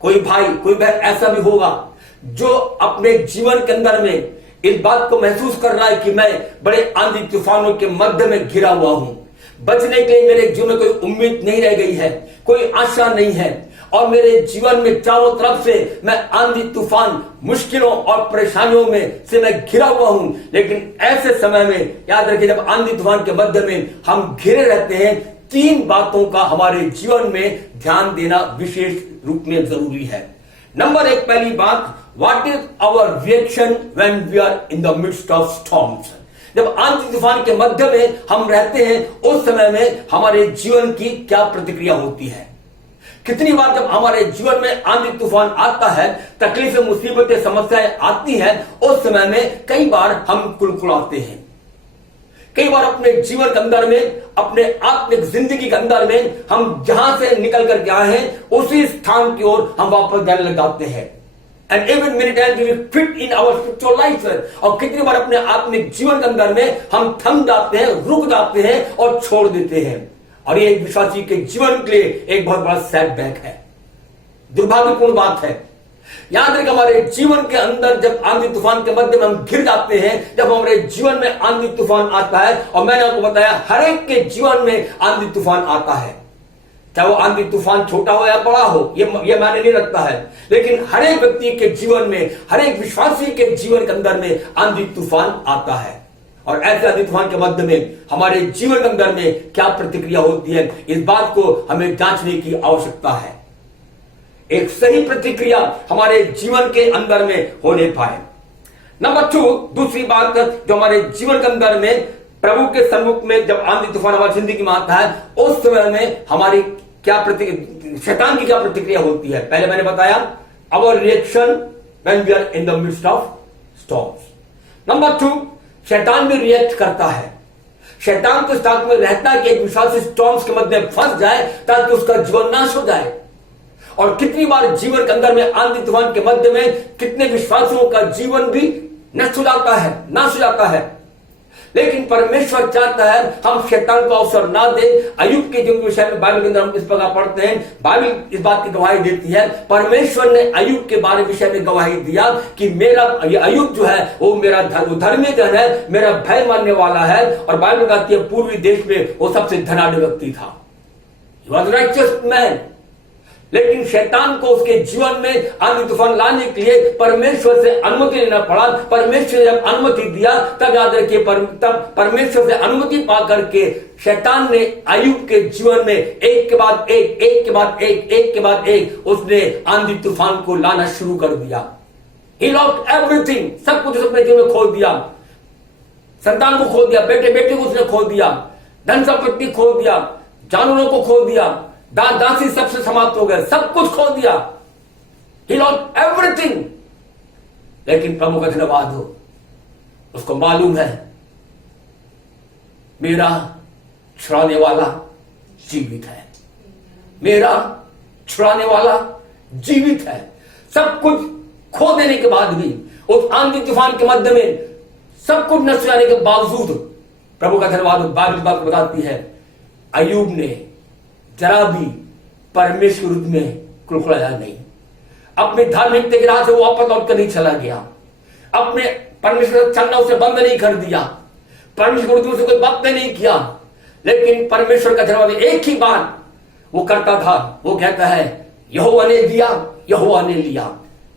कोई भाई कोई बहन ऐसा भी होगा जो अपने जीवन के अंदर में इस बात को महसूस कर रहा है कि मैं बड़े आंधी तूफानों के मध्य में घिरा हुआ हूं, बचने के लिए मेरे जीवन में कोई उम्मीद नहीं रह गई है, कोई आशा नहीं है, और मेरे जीवन में चारों तरफ से मैं आंधी तूफान, मुश्किलों और परेशानियों में से मैं घिरा हुआ हूं। लेकिन ऐसे समय में याद रखिए, जब आंधी तूफान के मध्य में हम घिरे रहते हैं, 3 बातों का हमारे जीवन में ध्यान देना विशेष रूप में जरूरी है। नंबर 1, पहली बात, what is our reaction when we are in the midst of storms. जब आंधी तूफान के मध्य में हम रहते हैं, उस समय में हमारे जीवन की क्या प्रतिक्रिया होती है। कितनी बार जब हमारे जीवन में आंधी तूफान आता है, तकलीफें, मुसीबतें, समस्याएं आती हैं, उस समय में कई बार हम कुलकुलाते हैं। कई बार अपने जीवन के अंदर में, अपने आत्मिक जिंदगी के अंदर में, हम जहां से निकल कर गए हैं उसी स्थान की ओर हम वापस जाने लग जाते हैं। And even many times we fit in our spiritual life. और कितनी बार अपने आत्मिक जीवन के अंदर में हम थम जाते हैं, रुक जाते हैं और छोड़ देते हैं। और ये एक विश्वासी के जीवन के लिए एक बहुत बड़ा सेटबैक है, दुर्भाग्यपूर्ण बात है। याद रखें, हमारे जीवन के अंदर जब आंधी तूफान के मध्य में हम घिर जाते हैं, जब हमारे जीवन में आंधी तूफान आता है, और मैंने आपको बताया हर एक के जीवन में आंधी तूफान आता है, चाहे वो आंधी तूफान छोटा हो या बड़ा हो, ये मायने नहीं रखता है। लेकिन हर एक व्यक्ति के जीवन में, हर एक विश्वासी के जीवन के अंदर में आंधी तूफान आता है। और ऐसे आंधी तूफान के मध्य में हमारे जीवन के अंदर में क्या प्रतिक्रिया होती है, इस बात को हमें जांचने की आवश्यकता है। एक सही प्रतिक्रिया हमारे जीवन के अंदर में होने पाए। नंबर 2, दूसरी बात जो हमारे जीवन के अंदर में प्रभु के सम्मुख में जब आंधी तूफान हमारी जिंदगी में आता है, उस समय में हमारी क्या प्रतिक्रिया, शैतान की क्या प्रतिक्रिया होती है। पहले मैंने बताया our reaction when we are in the midst of storms. Number 2, शैतान भी रिएक्ट करता है। शैतान को इस ताक में रहता है कि एक विश्वासी स्टॉर्म्स के मध्य फंस जाए ताकि उसका जीवन नाश हो जाए। और कितनी बार जीवन के अंदर में आंधी तूफान के मध्य में कितने विश्वासियों का जीवन भी नष्ट हो जाता है, नाश हो जाता है। लेकिन परमेश्वर चाहता है हम शैतान को अवसर ना दे। अय्यूब के जीवन के विषय में बाइबल के अंदर हम इस प्रकार पढ़ते हैं, बाइबल इस बात की गवाही देती है, परमेश्वर ने अय्यूब के बारे विषय में गवाही दिया कि मेरा ये अय्यूब जो है वो मेरा धर्मी जन है, मेरा भय मानने वाला है। और बाइबल कहती है पूर्वी देश में वो सबसे धनाढ्य व्यक्ति था, ही वाज राइचियस मैन। लेकिन शैतान को उसके जीवन में आंधी तूफान लाने के लिए परमेश्वर से अनुमति लेना पड़ा। परमेश्वर ने जब अनुमति दिया तब याद रखिए, तब परमेश्वर से अनुमति पा करके शैतान ने अय्यूब के जीवन में एक के बाद एक उसने आंधी तूफान को लाना शुरू कर दिया। He lost everything, सब कुछ अपने जीवन में खो दिया। संतान को खो दिया, बेटे बेटी को उसने खो दिया, धन संपत्ति खो दिया, जानवरों को खो दिया, दासी सबसे समाप्त हो गए, सब कुछ खो दिया। He lost everything। लेकिन प्रभु का धन्यवाद हो, उसको मालूम है मेरा छुड़ाने वाला जीवित है, मेरा छुड़ाने वाला जीवित है। सब कुछ खो देने के बाद भी, उस आंधी तूफान के मध्य में सब कुछ नष्ट जाने के बावजूद प्रभु का धन्यवाद हो। बाइबल बात बताती है अय्यूब ने जरा भी परमेश्वर में कुलकुलाया नहीं, अपनी धार्मिकता के राह से वो वापस लौट कर नहीं चला गया, अपने परमेश्वर चलना उसे बंद नहीं कर दिया, परमेश्वर से कोई बात नहीं किया। लेकिन परमेश्वर का धन्यवाद एक ही बात वो करता था, वो कहता है यहोवा ने दिया, यहोवा ने लिया,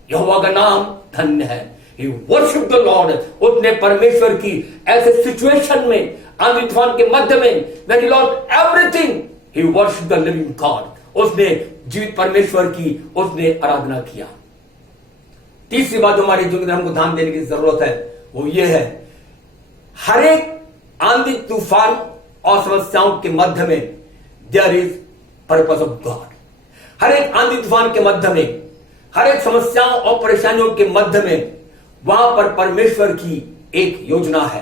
यहोवा का नाम धन्य है। He worshiped the Lord। उसने परमेश्वर की ऐसे सिचुएशन में, आंधी तूफान के मध्य में, when he lost everything, he worshiped the living God। उसने जीवित परमेश्वर की उसने आराधना किया। तीसरी बात हमारे जीवन में हमको ध्यान देने की जरूरत है, वो ये है हर एक आंधी तूफान और समस्याओं के मध्य में there is purpose of God. हर एक आंधी तूफान के मध्य में, हर एक समस्याओं और परेशानियों के मध्य में वहां पर परमेश्वर की एक योजना है,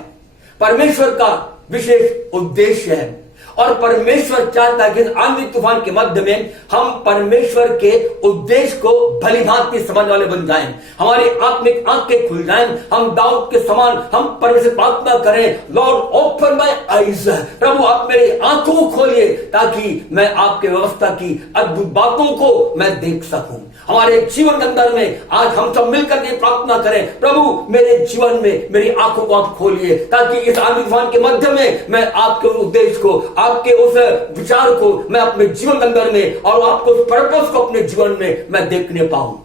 परमेश्वर का विशेष उद्देश्य है। और परमेश्वर चाहता है कि आंधी तूफान के मध्य में हम परमेश्वर के उद्देश्य को भलीभांति समझने वाले बन जाएं, हमारी आत्मिक आंखें खुल जाएं, हम दाऊद के समान हम परमेश्वर प्रार्थना करें, लॉर्ड ओपन माय आईज, प्रभु आप मेरी आंखों को खोलिए ताकि मैं आपके व्यवस्था की अद्भुत बातों को मैं देख सकूं। हमारे जीवन के अंदर में आज हम सब मिलकर ये प्रार्थना करें, प्रभु मेरे जीवन में मेरी आंखों को आप खोलिए ताकि इस आंधी तूफान के मध्य में मैं आपके उद्देश्य को, आपके उस विचार को मैं अपने जीवन के अंदर में और आपको उस पर्पस को अपने जीवन में मैं देखने पाऊं।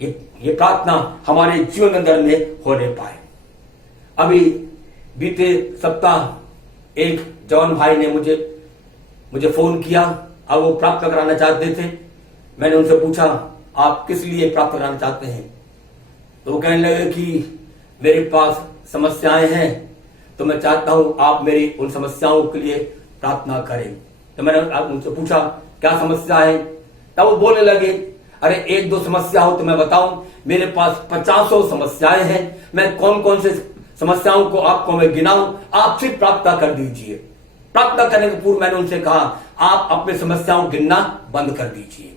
ये प्रार्थना हमारे जीवन के अंदर में होने पाए। अभी बीते सप्ताह एक जवान भाई ने मुझे फोन किया, अब वो प्रार्थना कराना चाहते थे। मैंने उनसे पूछा आप किस लिए प्रार्थना कराना चाहते हैं, तो वो कहने लगे कि मेरे पास समस्याएं हैं, तो मैं चाहता हूं आप मेरी उन समस्याओं के लिए प्रार्थना करें। तो मैंने उनसे पूछा क्या समस्या है, तब वो बोलने लगे अरे एक दो समस्या हो तो मैं बताऊं, मेरे पास 50 समस्याएं हैं, मैं कौन कौन से समस्याओं को आपको मैं गिनाऊं, आप सिर्फ प्रार्थना कर दीजिए। प्रार्थना करने के पूर्व मैंने उनसे कहा आप अपनी समस्याओं गिनना बंद कर दीजिए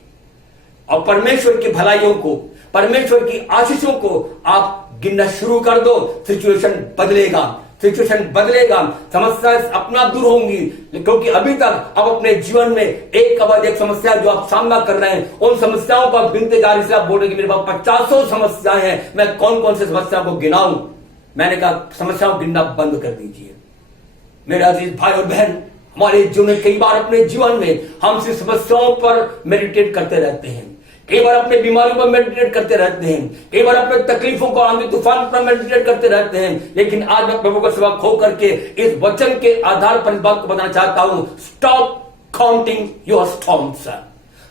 और परमेश्वर की भलाइयों को, परमेश्वर की आशीषों को आप गिनना शुरू कर दो। सिचुएशन बदलेगा, सिचुएशन बदलेगा, समस्या अपना दूर होंगी। क्योंकि अभी तक आप अपने जीवन में एक के बाद एक समस्या जो आप सामना कर रहे हैं, उन समस्याओं को आप गिनते जा रहे हैं। आप बोल रहे कि मेरे पास 50 समस्याएं हैं, मैं कौन कौन से समस्या को गिनाऊं। मैंने कहा समस्याओं गिनना बंद कर दीजिए। मेरे अजीज भाई और बहन, हमारे जीवन में कई बार अपने जीवन में हम सिर्फ समस्याओं पर मेडिटेट करते रहते हैं, कई बार अपने बीमारियों पर मेडिटेट करते रहते हैं, कई बार अपने तकलीफों को, आंधी तूफान पर मेडिटेट करते रहते हैं। लेकिन आज मैं प्रभु का सेवक हो करके इस वचन के आधार पर इस बात को बताना चाहता हूं, stop counting your storms,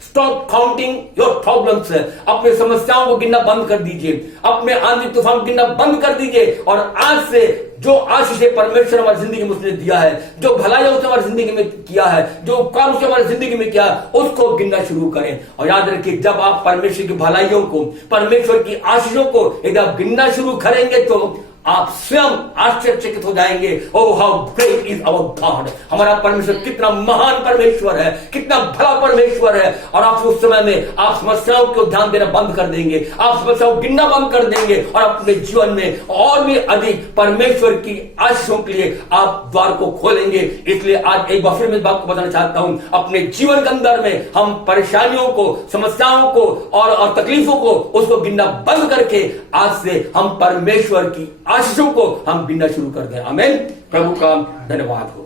stop counting your problems. अपने समस्याओं को गिनना बंद कर दीजिए, अपने आंधी तूफान गिनना बंद कर दीजिए और आज से जो आशीष परमेश्वर हमारी जिंदगी में उसने दिया है, जो भलाई उसने हमारी जिंदगी में किया है, जो उपकार उसने हमारी जिंदगी में किया है, उसको गिनना शुरू करें। और याद रखिए जब आप परमेश्वर की भलाइयों को, परमेश्वर की आशीषों को यदि आप गिनना शुरू करेंगे तो आप स्वयं आश्चर्यचकित हो जाएंगे। Oh how great is our God, हमारा परमेश्वर कितना महान परमेश्वर है, कितना भला परमेश्वर है। और आप उस समय में आप समस्याओं को ध्यान देना बंद कर देंगे, आप समस्याओं को गिनना बंद कर देंगे और अपने जीवन में और भी अधिक परमेश्वर की आशीषों के लिए आप द्वार को खोलेंगे। इसलिए आज एक बार फिर मैं इस बात को बताना चाहता हूं, अपने जीवन के अंदर में हम परेशानियों को, समस्याओं को और तकलीफों को उसको गिनना बंद करके आज से हम परमेश्वर की आशीषों को हम गिनना शुरू कर दें। आमीन। प्रभु का धन्यवाद हो।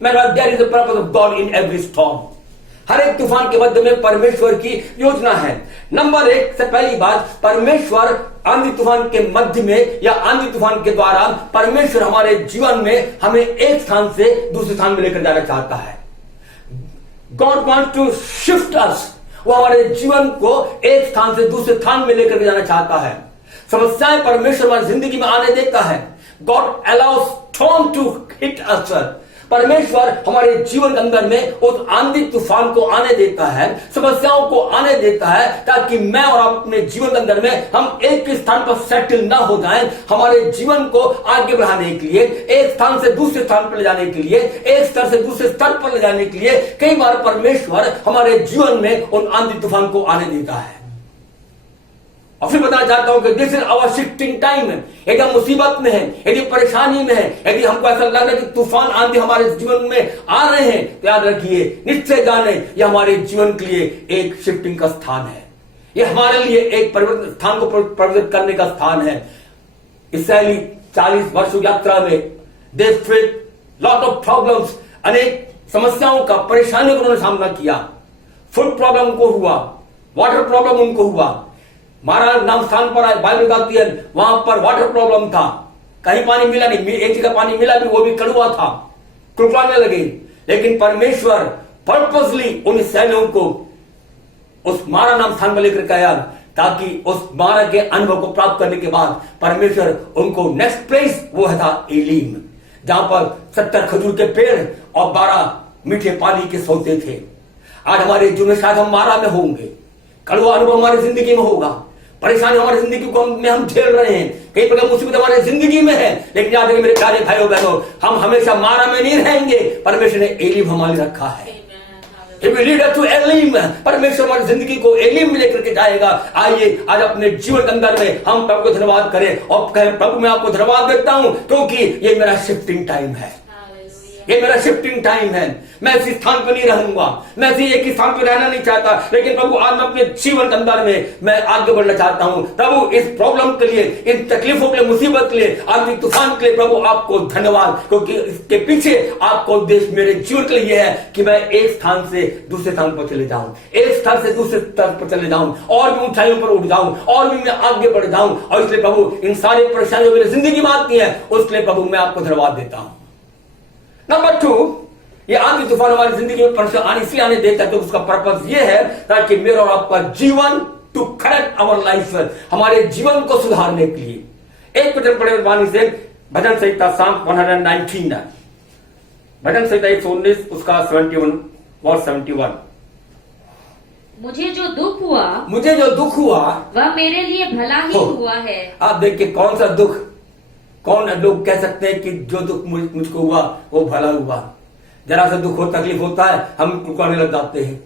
There is a purpose of God in every storm. हर एक तूफान के मध्य में परमेश्वर की योजना है। नंबर 1 से पहली बात, परमेश्वर आंधी तूफान के मध्य में या आंधी तूफान के द्वारा परमेश्वर हमारे जीवन में हमें एक स्थान से दूसरे स्थान में लेकर जाना चाहता है। गॉड वांट्स टू शिफ्ट अस, वो हमारे जीवन को एक स्थान से दूसरे स्थान में लेकर जाना चाहता है। समस्याएं परमेश्वर हमारी जिंदगी में आने देता है। God allows storm to hit us. परमेश्वर हमारे जीवन के अंदर में उस आंधी तूफान को आने देता है, समस्याओं को आने देता है, ताकि मैं और आप अपने जीवन के अंदर में हम एक ही स्थान पर सेटल ना हो जाएं। हमारे जीवन को आगे बढ़ाने के लिए, एक स्थान से दूसरे स्थान पर ले जाने के लिए, एक स्तर से दूसरे स्तर पर ले जाने के लिए कई बार परमेश्वर हमारे जीवन में उन आंधी तूफान को आने देता है। और फिर बताना चाहता हूं कि this is our shifting time. यदि हम मुसीबत में हैं, यदि परेशानी में हैं, यदि हमको ऐसा लग रहा है कि तूफान आंधी हमारे जीवन में आ रहे हैं, तो याद रखिए, निश्चय जाने ये हमारे जीवन के लिए एक शिफ्टिंग का स्थान है। ये हमारे लिए एक परिवर्तन स्थान को परिवर्तित करने का स्थान है। इसराइली 40 वर्षों यात्रा में they face lot of problems, अनेक समस्याओं का, परेशानियों का उन्होंने सामना किया। फूड प्रॉब्लम को हुआ, वाटर प्रॉब्लम उनको हुआ। मारा नाम स्थान पर बाइबल बताती है वहां पर वाटर प्रॉब्लम था, कहीं पानी मिला नहीं, एक जगह पानी मिला भी वो भी कड़वा था, कुड़कुड़ाने लगे। लेकिन परमेश्वर पर्पसली उन इसराइलियों को उस मारा नाम स्थान पर लेकर गया, ताकि उस मारा के अनुभव को प्राप्त करने के बाद परमेश्वर उनको नेक्स्ट प्लेस वो था एलीम, जहां पर 70 खजूर के पेड़ और 12 मीठे पानी के सोते थे। आज हमारे जीवन में शायद हम मारा में होंगे, कड़वा अनुभव हमारी जिंदगी में होगा, परेशानी हमारी जिंदगी को हम झेल रहे हैं, कई प्रकार मुसीबत हमारे जिंदगी में है। लेकिन याद रखिए मेरे प्यारे भाइयों बहनों, हम हमेशा मारा में नहीं रहेंगे। परमेश्वर ने एलीम हमारे रखा है। परमेश्वर हमारी जिंदगी को एलीम में लेकर के जाएगा। आइए आज अपने जीवन के अंदर में हम प्रभु को धन्यवाद करें और कहें, प्रभु मैं आपको धन्यवाद देता हूं क्योंकि ये मेरा शिफ्टिंग टाइम है, ये मेरा शिफ्टिंग टाइम है। मैं इसी स्थान पर नहीं रहूंगा, मैं इसी एक ही स्थान पर रहना नहीं चाहता। लेकिन प्रभु आज मैं अपने जीवन के अंदर में मैं आगे बढ़ना चाहता हूं। प्रभु इस प्रॉब्लम के लिए, इन तकलीफों के लिए, मुसीबत के लिए, आंधी तूफान के लिए प्रभु आपको धन्यवाद, क्योंकि इसके पीछे आपका उद्देश्य मेरे जीवन के लिए है कि मैं एक स्थान से दूसरे स्थान पर चले जाऊं, एक स्तर से दूसरे स्तर पर चले जाऊं, और भी ऊंचाइयों पर उठ जाऊं, और भी मैं आगे बढ़ जाऊं। और इसलिए प्रभु इन सारी परेशानियों मेरी जिंदगी में आती है, उसके लिए प्रभु मैं आपको धन्यवाद देता हूं। नंबर 2, ये आंधी तूफान हमारी जिंदगी में परेशानी इसलिए आने देता है तो उसका पर्पस ये है ताकि मेरा और आपका जीवन टू करेक्ट आवर लाइफ, हमारे जीवन को सुधारने के लिए। एक वचन पढ़े वाणी से भजन संहिता साम 119 है। भजन संहिता 119 उसका 71 वर्स 71। मुझे जो दुख हुआ वह मेरे लिए भला ही हो। हुआ है। आप देखिए कौन सा दुख, कौन लोग कह सकते हैं कि जो दुख मुझको हुआ वो भला हुआ। जरा सा दुख हो, तकलीफ होता है, हम कुकड़ने लग जाते हैं।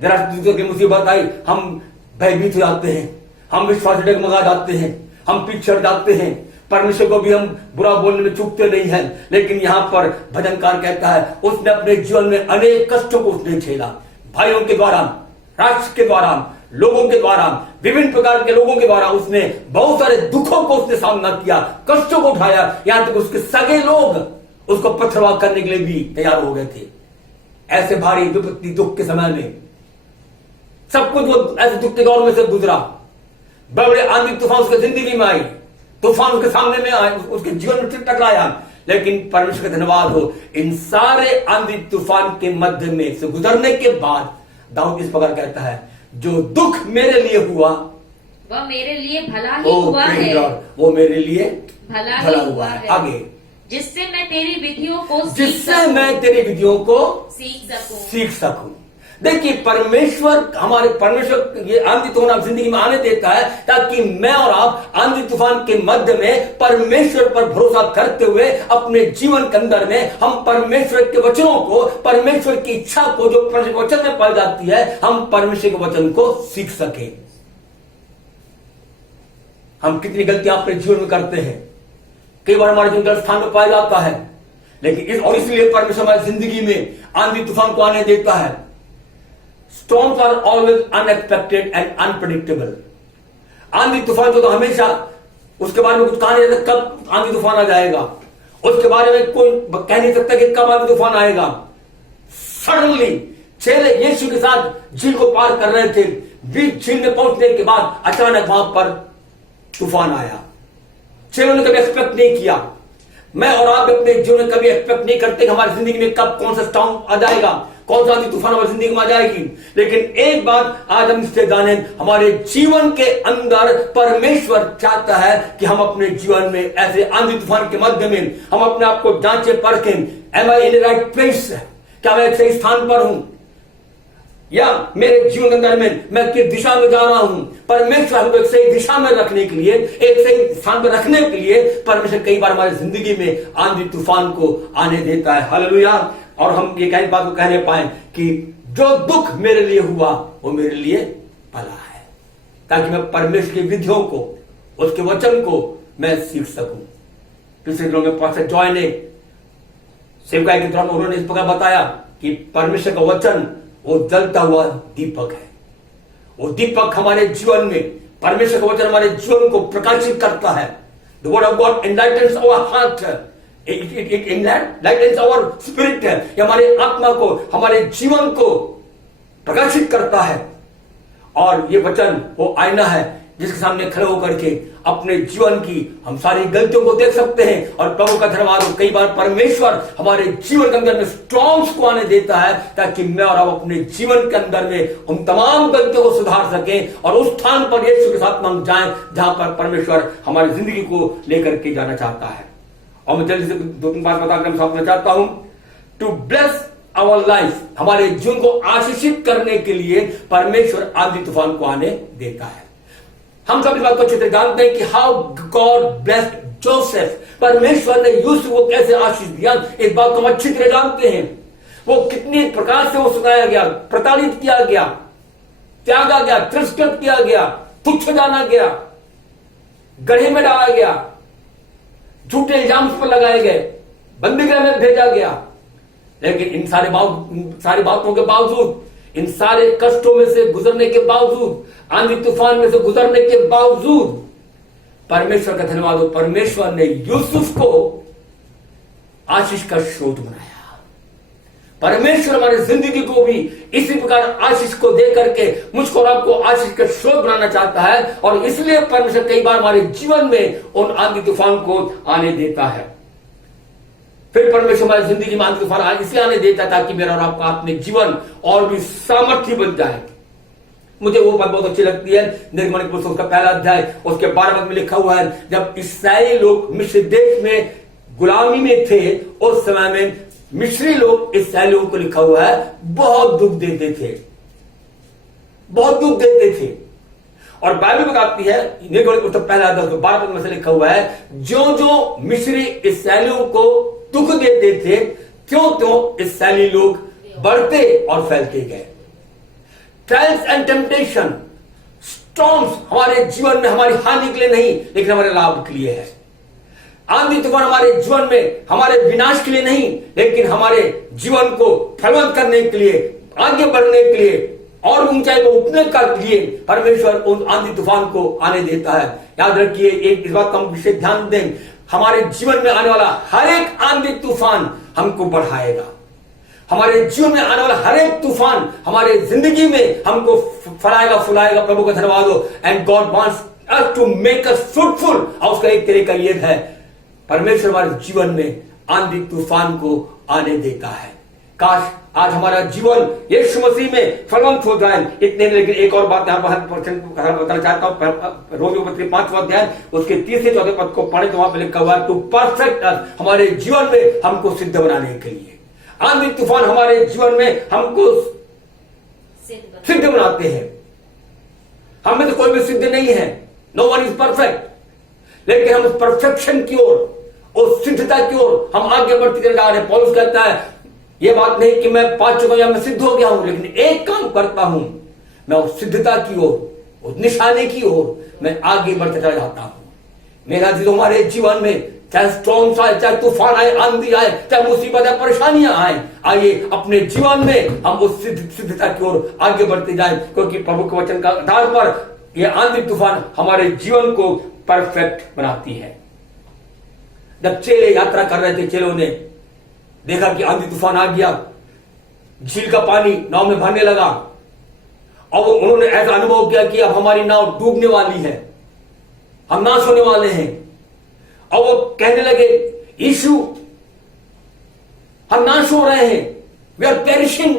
जरा सा दूसरों की मुसीबत आई, हम भयभीत हो जाते हैं, हम विश्वास डगमगा जाते हैं, हम पीछे हट जाते हैं। परमेश्वर को भी हम बुरा बोलने में चूकते नहीं है। लेकिन यहाँ पर भजनकार कहता है उसने अपने जीवन में अनेक कष्टों को उसने झेला, भाइयों के द्वारा, राष्ट्र के द्वारा, लोगों के द्वारा, विभिन्न प्रकार के लोगों के द्वारा उसने बहुत सारे दुखों को उसने सामना किया, कष्टों को उठाया। यहां तक उसके सगे लोग उसको पथरवाह करने के लिए भी तैयार हो गए थे। ऐसे भारी विपत्ति दुख के समय में सब कुछ वो ऐसे दुख के दौर में से गुजरा। बड़े बड़े आंधी तूफान उसके जिंदगी में आई, तूफान उसके सामने में आए, उसके जीवन में टकराया। लेकिन परमेश्वर का धन्यवाद हो, इन सारे आंधी तूफान के मध्य में से गुजरने के बाद दाऊद इस प्रकार कहता है जो दुख मेरे लिए हुआ वह मेरे लिए भला ही हुआ है। वो मेरे लिए भला भला ही हुआ है। है। आगे, जिससे मैं तेरी विधियों को सीख सकूं। देखिए परमेश्वर ये आंधी तूफान जिंदगी में आने देता है ताकि मैं और आप आंधी तूफान के मध्य में परमेश्वर पर भरोसा करते हुए अपने जीवन के अंदर में हम परमेश्वर के वचनों को, परमेश्वर की इच्छा को जो परमेश्वर के वचन में पाई जाती है, हम परमेश्वर के वचन को सीख सके। हम कितनी गलतियां अपने जीवन में करते हैं, कई बार हमारे जीवन गलत स्थान में पाया जाता है। लेकिन इसलिए परमेश्वर हमारी जिंदगी में आंधी तूफान को आने देता है। Storms are always unexpected and unpredictable. आंधी तूफान जो तो हमेशा उसके बारे में कुछ कहा नहीं जाता कब आंधी तूफान आ जाएगा, उसके बारे में कोई कह नहीं सकता कि कब आंधी तूफान आएगा। सडनली चेले यीशु के साथ झील को पार कर रहे थे, बीच झील में पहुंचने के बाद अचानक वहां पर तूफान आया। चेलों ने कभी एक्सपेक्ट नहीं किया। मैं और आप अपने जीवन में कभी एक्सपेक्ट नहीं करते कि हमारी जिंदगी में कब कौन सा स्टॉर्म आ जाएगा, कौन सा आंधी तूफान हमारी जिंदगी में आ जाएगी। लेकिन एक बात आज हम इससे जाने, हमारे जीवन के अंदर परमेश्वर चाहता है कि हम अपने जीवन में ऐसे आंधी तूफान के मध्य में हम अपने आप को जांचे परखें। Am I in right place? क्या मैं एक सही स्थान पर हूं, या मेरे जीवन के अंदर में मैं किस दिशा में जा रहा हूं। परमेश्वर हमको एक सही दिशा में रखने के लिए, एक सही स्थान पर रखने के लिए परमेश्वर कई बार हमारी जिंदगी में आंधी तूफान को आने देता है। हालेलुया। और हम ये कई बात को कहने पाए कि जो दुख मेरे लिए हुआ वो मेरे लिए भला है, ताकि मैं परमेश्वर की विधियों को, उसके वचन को मैं सीख सकूं। पिछले दिनों में पास्टर जॉय ने सेवकाई के दौरान उन्होंने इस प्रकार बताया कि परमेश्वर का वचन वो जलता हुआ दीपक है। वो दीपक हमारे जीवन में, परमेश्वर का वचन हमारे जीवन को प्रकाशित करता है। The word of God enlightens our heart. It enlightens our spirit. ये हमारे आत्मा को, हमारे जीवन को प्रकाशित करता है। और ये वचन वो आईना है जिसके सामने खड़े होकर के अपने जीवन की हम सारी गलतियों को देख सकते हैं। और प्रभु का धन्यवाद हो, कई बार परमेश्वर हमारे जीवन के अंदर में स्टॉर्म्स को आने देता है ताकि मैं और आप अपने जीवन के अंदर में उन तमाम गलतियों को सुधार सकें और उस स्थान पर यीशु के साथ हम जाएं जहां पर परमेश्वर हमारी जिंदगी को लेकर के जाना चाहता है। और मैं जल्दी से 2-3 बात बताकर समाप्त चाहता हूं। टू ब्लेस आवर लाइफ, हमारे जीवन को आशीषित करने के लिए परमेश्वर आंधी तूफान को आने देता है। हम सब इस बात को अच्छी तरह जानते हैं कि हाउ गॉड ब्लेस्ड जोसेफ, परमेश्वर ने यूसुफ को कैसे आशीष दिया, इस बात को हम अच्छी तरह जानते हैं। वो कितनी प्रकार से वो सुनाया गया, प्रताड़ित किया गया, त्यागा गया, तिरस्कृत किया गया, तुच्छ जाना गया, गड्ढे में डाला गया, झूठे इल्जाम उस पर लगाए गए, बंदीगृह में भेजा गया। लेकिन इन सारी बातों के बावजूद, इन सारे कष्टों में से गुजरने के बावजूद, आंधी तूफान में से गुजरने के बावजूद परमेश्वर का धन्यवाद हो, परमेश्वर ने यूसुफ को आशीष का स्रोत बनाया। परमेश्वर हमारी जिंदगी को भी इसी प्रकार आशीष को दे करके मुझको और आपको आशीष का स्रोत बनाना चाहता है। और इसलिए परमेश्वर कई बार हमारे जीवन में उन आंधी तूफान को आने देता है। फिर परमेश्वर हमारी जिंदगी में आंधी तूफान इसलिए आने देता है ताकि मेरा और आपका आत्मिक जीवन और भी सामर्थ्य बन जाए। मुझे वो बात बहुत अच्छी लगती है, निर्गमन की पुस्तक का 1 अध्याय उसके 12 पद में लिखा हुआ है, जब इस्राएली लोग मिस्र देश में गुलामी में थे उस समय में मिस्री लोग इस्राएलियों को लिखा हुआ है बहुत दुख देते थे, बहुत दुख देते थे। और बाइबल बताती है तो पहला 12 पद में से लिखा हुआ है जो जो मिस्री इस्राएलियों को दुख देते थे त्यों त्यों इस्राएली लोग बढ़ते और फैलते गए। ट्रायल्स एंड टेम्पटेशन, स्टॉर्म्स हमारे जीवन में हमारी हानि के लिए नहीं लेकिन हमारे लाभ के लिए है। आंधी तूफान हमारे जीवन में हमारे विनाश के लिए नहीं लेकिन हमारे जीवन को फलवंत करने के लिए, आगे बढ़ने के लिए और ऊंचाई को उठने के लिए परमेश्वर उन आंधी तूफान को आने देता है। याद रखिए, एक इस बात का हम विशेष ध्यान दें, हमारे जीवन में आने वाला हर एक आंधी तूफान हमको बढ़ाएगा। हमारे जीवन में आने वाला हर एक तूफान हमारे जिंदगी में हमको फलाएगा फुलाएगा। प्रभु का धन्यवाद हो। And God wants us to make us fruitful. और उसका एक तरीका ये है, परमेश्वर हमारे जीवन में आंधी तूफान को आने देता है। काश आज हमारा जीवन यीशु मसीह में फलवंत हो जाए। इतने में लेकिन एक और बात यहाँ पर बताना चाहता हूँ। रोमियो पत्री 5वां अध्याय उसके 3-4 पद को पढ़े तो वहां पर लिखा हुआ है टू परफेक्ट अस, हमारे जीवन में हमको सिद्ध बनाने के लिए। आंधी तूफान हमारे जीवन में हमको सिद्ध बनाते हैं। हमें तो कोई भी सिद्ध नहीं है, नो वन इज परफेक्ट, लेकिन हम उस परफेक्शन की ओर, उस सिद्धता की ओर हम आगे बढ़ते जा रहे हैं। पौलुस कहता है यह बात नहीं कि मैं पा चुका या मैं सिद्ध हो गया हूं, लेकिन एक काम करता हूं, मैं उस सिद्धता की ओर, उस निशाने की ओर मैं आगे बढ़ते चला जाता हूं। मेरा जी हमारे जीवन में चाहे स्टॉर्म्स आए, चाहे तूफान आए, आंधी आए, चाहे मुसीबत आए, परेशानियां आए, आइए अपने जीवन में हम उस सिद्धता की ओर आगे बढ़ते जाएं, क्योंकि प्रभु के वचन का आधार पर यह आंधी तूफान हमारे जीवन को परफेक्ट बनाती है। जब चेले यात्रा कर रहे थे, चेलों ने देखा कि आंधी तूफान आ गया, झील का पानी नाव में भरने लगा और उन्होंने ऐसा अनुभव किया कि अब हमारी नाव डूबने वाली है, हम नाश होने वाले हैं। और वो कहने लगे यीशु हम नाश हो रहे हैं, वी आर पेरिशिंग,